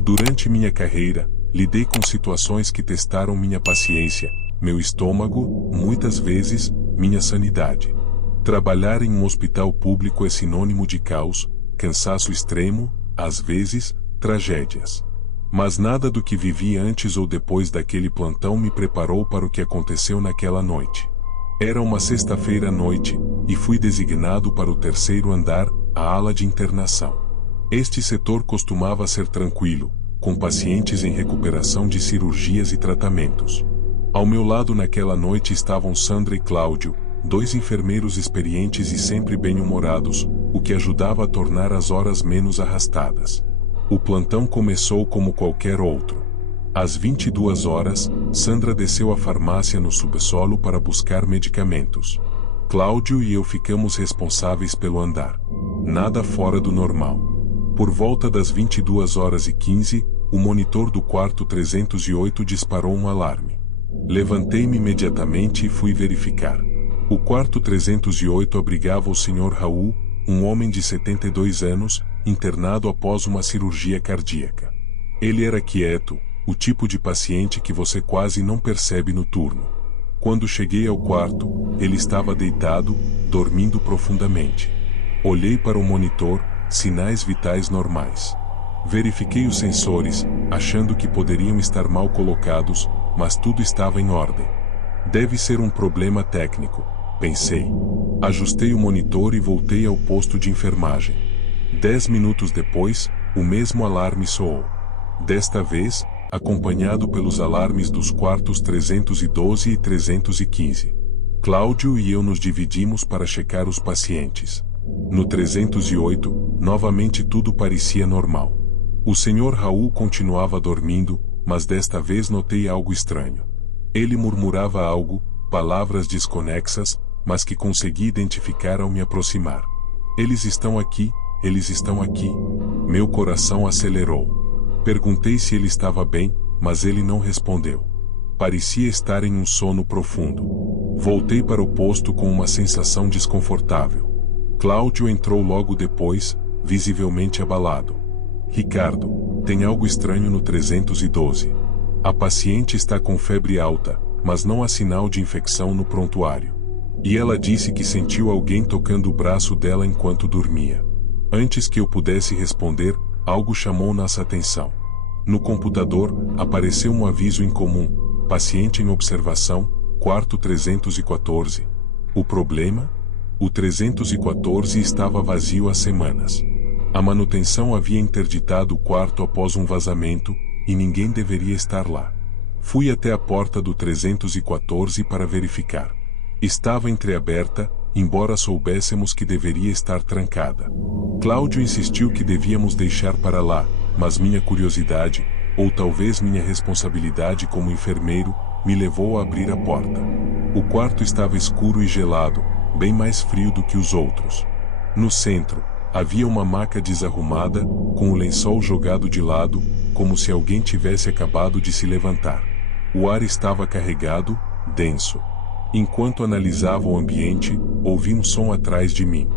Durante minha carreira, lidei com situações que testaram minha paciência, meu estômago, muitas vezes, minha sanidade. Trabalhar em um hospital público é sinônimo de caos, cansaço extremo, às vezes, tragédias. Mas nada do que vivi antes ou depois daquele plantão me preparou para o que aconteceu naquela noite. Era uma sexta-feira à noite, e fui designado para o 3º andar, a ala de internação. Este setor costumava ser tranquilo, com pacientes em recuperação de cirurgias e tratamentos. Ao meu lado naquela noite estavam Sandra e Cláudio, 2 enfermeiros experientes e sempre bem-humorados, o que ajudava a tornar as horas menos arrastadas. O plantão começou como qualquer outro. Às 22 horas, Sandra desceu à farmácia no subsolo para buscar medicamentos. Cláudio e eu ficamos responsáveis pelo andar. Nada fora do normal. Por volta das 22h15, o monitor do quarto 308 disparou um alarme. Levantei-me imediatamente e fui verificar. O quarto 308 abrigava o Sr. Raul, um homem de 72 anos, internado após uma cirurgia cardíaca. Ele era quieto, o tipo de paciente que você quase não percebe no turno. Quando cheguei ao quarto, ele estava deitado, dormindo profundamente. Olhei para o monitor, sinais vitais normais. Verifiquei os sensores, achando que poderiam estar mal colocados, mas tudo estava em ordem. Deve ser um problema técnico, pensei. Ajustei o monitor e voltei ao posto de enfermagem. 10 minutos depois, o mesmo alarme soou. Desta vez, acompanhado pelos alarmes dos quartos 312 e 315. Cláudio e eu nos dividimos para checar os pacientes. No 308, novamente tudo parecia normal. O Sr. Raul continuava dormindo, mas desta vez notei algo estranho. Ele murmurava algo, palavras desconexas, mas que consegui identificar ao me aproximar. Eles estão aqui, eles estão aqui. Meu coração acelerou. Perguntei se ele estava bem, mas ele não respondeu. Parecia estar em um sono profundo. Voltei para o posto com uma sensação desconfortável. Cláudio entrou logo depois, visivelmente abalado. Ricardo, tem algo estranho no 312. A paciente está com febre alta, mas não há sinal de infecção no prontuário. E ela disse que sentiu alguém tocando o braço dela enquanto dormia. Antes que eu pudesse responder, algo chamou nossa atenção. No computador, apareceu um aviso incomum: paciente em observação, quarto 314. O problema? O 314 estava vazio há semanas. A manutenção havia interditado o quarto após um vazamento, e ninguém deveria estar lá. Fui até a porta do 314 para verificar. Estava entreaberta, embora soubéssemos que deveria estar trancada. Cláudio insistiu que devíamos deixar para lá, mas minha curiosidade, ou talvez minha responsabilidade como enfermeiro, me levou a abrir a porta. O quarto estava escuro e gelado, bem mais frio do que os outros. No centro, havia uma maca desarrumada, com o lençol jogado de lado, como se alguém tivesse acabado de se levantar. O ar estava carregado, denso. Enquanto analisava o ambiente, ouvi um som atrás de mim.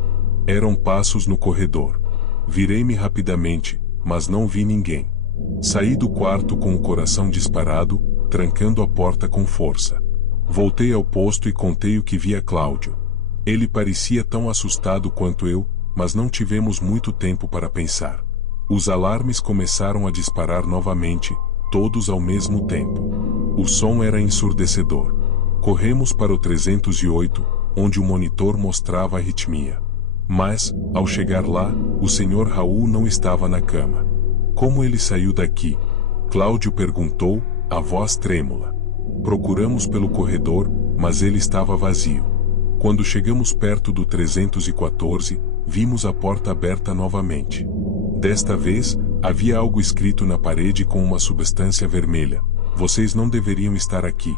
Eram passos no corredor. Virei-me rapidamente, mas não vi ninguém. Saí do quarto com o coração disparado, trancando a porta com força. Voltei ao posto e contei o que vi a Cláudio. Ele parecia tão assustado quanto eu, mas não tivemos muito tempo para pensar. Os alarmes começaram a disparar novamente, todos ao mesmo tempo. O som era ensurdecedor. Corremos para o 308, onde o monitor mostrava a arritmia. Mas, ao chegar lá, o Sr. Raul não estava na cama. Como ele saiu daqui? Cláudio perguntou, a voz trêmula. Procuramos pelo corredor, mas ele estava vazio. Quando chegamos perto do 314, vimos a porta aberta novamente. Desta vez, havia algo escrito na parede com uma substância vermelha. Vocês não deveriam estar aqui.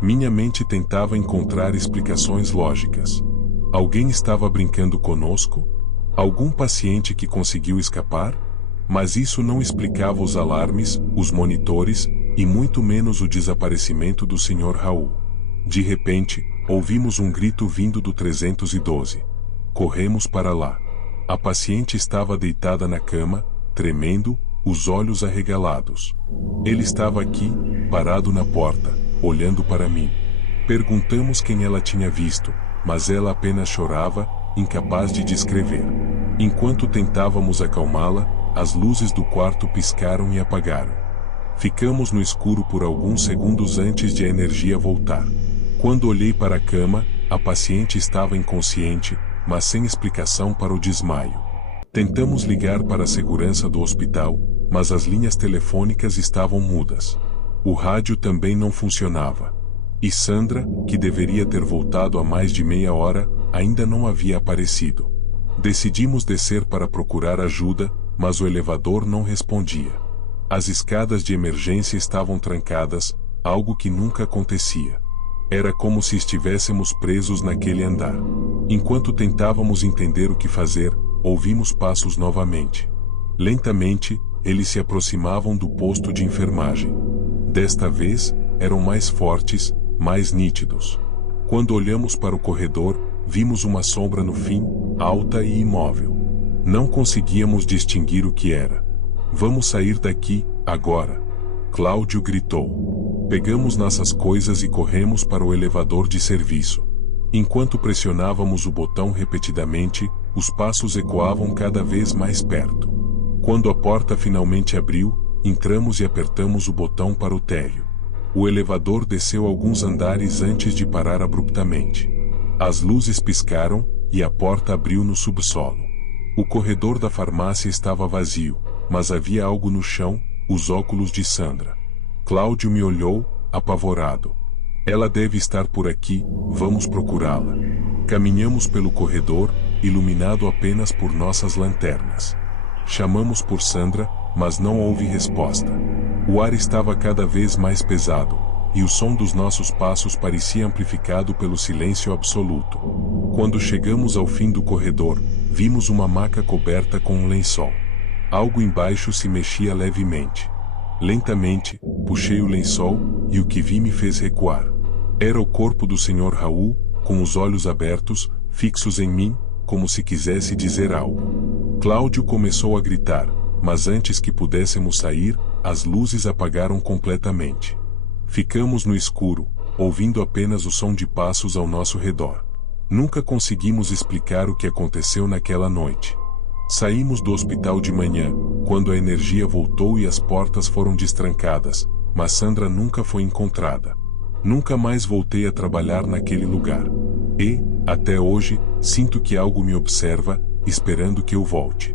Minha mente tentava encontrar explicações lógicas. Alguém estava brincando conosco? Algum paciente que conseguiu escapar? Mas isso não explicava os alarmes, os monitores, e muito menos o desaparecimento do Sr. Raul. De repente, ouvimos um grito vindo do 312. Corremos para lá. A paciente estava deitada na cama, tremendo, os olhos arregalados. Ele estava aqui, parado na porta, olhando para mim. Perguntamos quem ela tinha visto, mas ela apenas chorava, incapaz de descrever. Enquanto tentávamos acalmá-la, as luzes do quarto piscaram e apagaram. Ficamos no escuro por alguns segundos antes de a energia voltar. Quando olhei para a cama, a paciente estava inconsciente, mas sem explicação para o desmaio. Tentamos ligar para a segurança do hospital, mas as linhas telefônicas estavam mudas. O rádio também não funcionava. E Sandra, que deveria ter voltado há mais de meia hora, ainda não havia aparecido. Decidimos descer para procurar ajuda, mas o elevador não respondia. As escadas de emergência estavam trancadas, algo que nunca acontecia. Era como se estivéssemos presos naquele andar. Enquanto tentávamos entender o que fazer, ouvimos passos novamente. Lentamente, eles se aproximavam do posto de enfermagem. Desta vez, eram mais fortes, mais nítidos. Quando olhamos para o corredor, vimos uma sombra no fim, alta e imóvel. Não conseguíamos distinguir o que era. Vamos sair daqui, agora! Cláudio gritou. Pegamos nossas coisas e corremos para o elevador de serviço. Enquanto pressionávamos o botão repetidamente, os passos ecoavam cada vez mais perto. Quando a porta finalmente abriu, entramos e apertamos o botão para o térreo. O elevador desceu alguns andares antes de parar abruptamente. As luzes piscaram, e a porta abriu no subsolo. O corredor da farmácia estava vazio, mas havia algo no chão, os óculos de Sandra. Cláudio me olhou, apavorado. Ela deve estar por aqui, vamos procurá-la. Caminhamos pelo corredor, iluminado apenas por nossas lanternas. Chamamos por Sandra, mas não houve resposta. O ar estava cada vez mais pesado, e o som dos nossos passos parecia amplificado pelo silêncio absoluto. Quando chegamos ao fim do corredor, vimos uma maca coberta com um lençol. Algo embaixo se mexia levemente. Lentamente, puxei o lençol, e o que vi me fez recuar. Era o corpo do Sr. Raul, com os olhos abertos, fixos em mim, como se quisesse dizer algo. Cláudio começou a gritar, mas antes que pudéssemos sair, as luzes apagaram completamente. Ficamos no escuro, ouvindo apenas o som de passos ao nosso redor. Nunca conseguimos explicar o que aconteceu naquela noite. Saímos do hospital de manhã, quando a energia voltou e as portas foram destrancadas, mas Sandra nunca foi encontrada. Nunca mais voltei a trabalhar naquele lugar. E, até hoje, sinto que algo me observa, esperando que eu volte.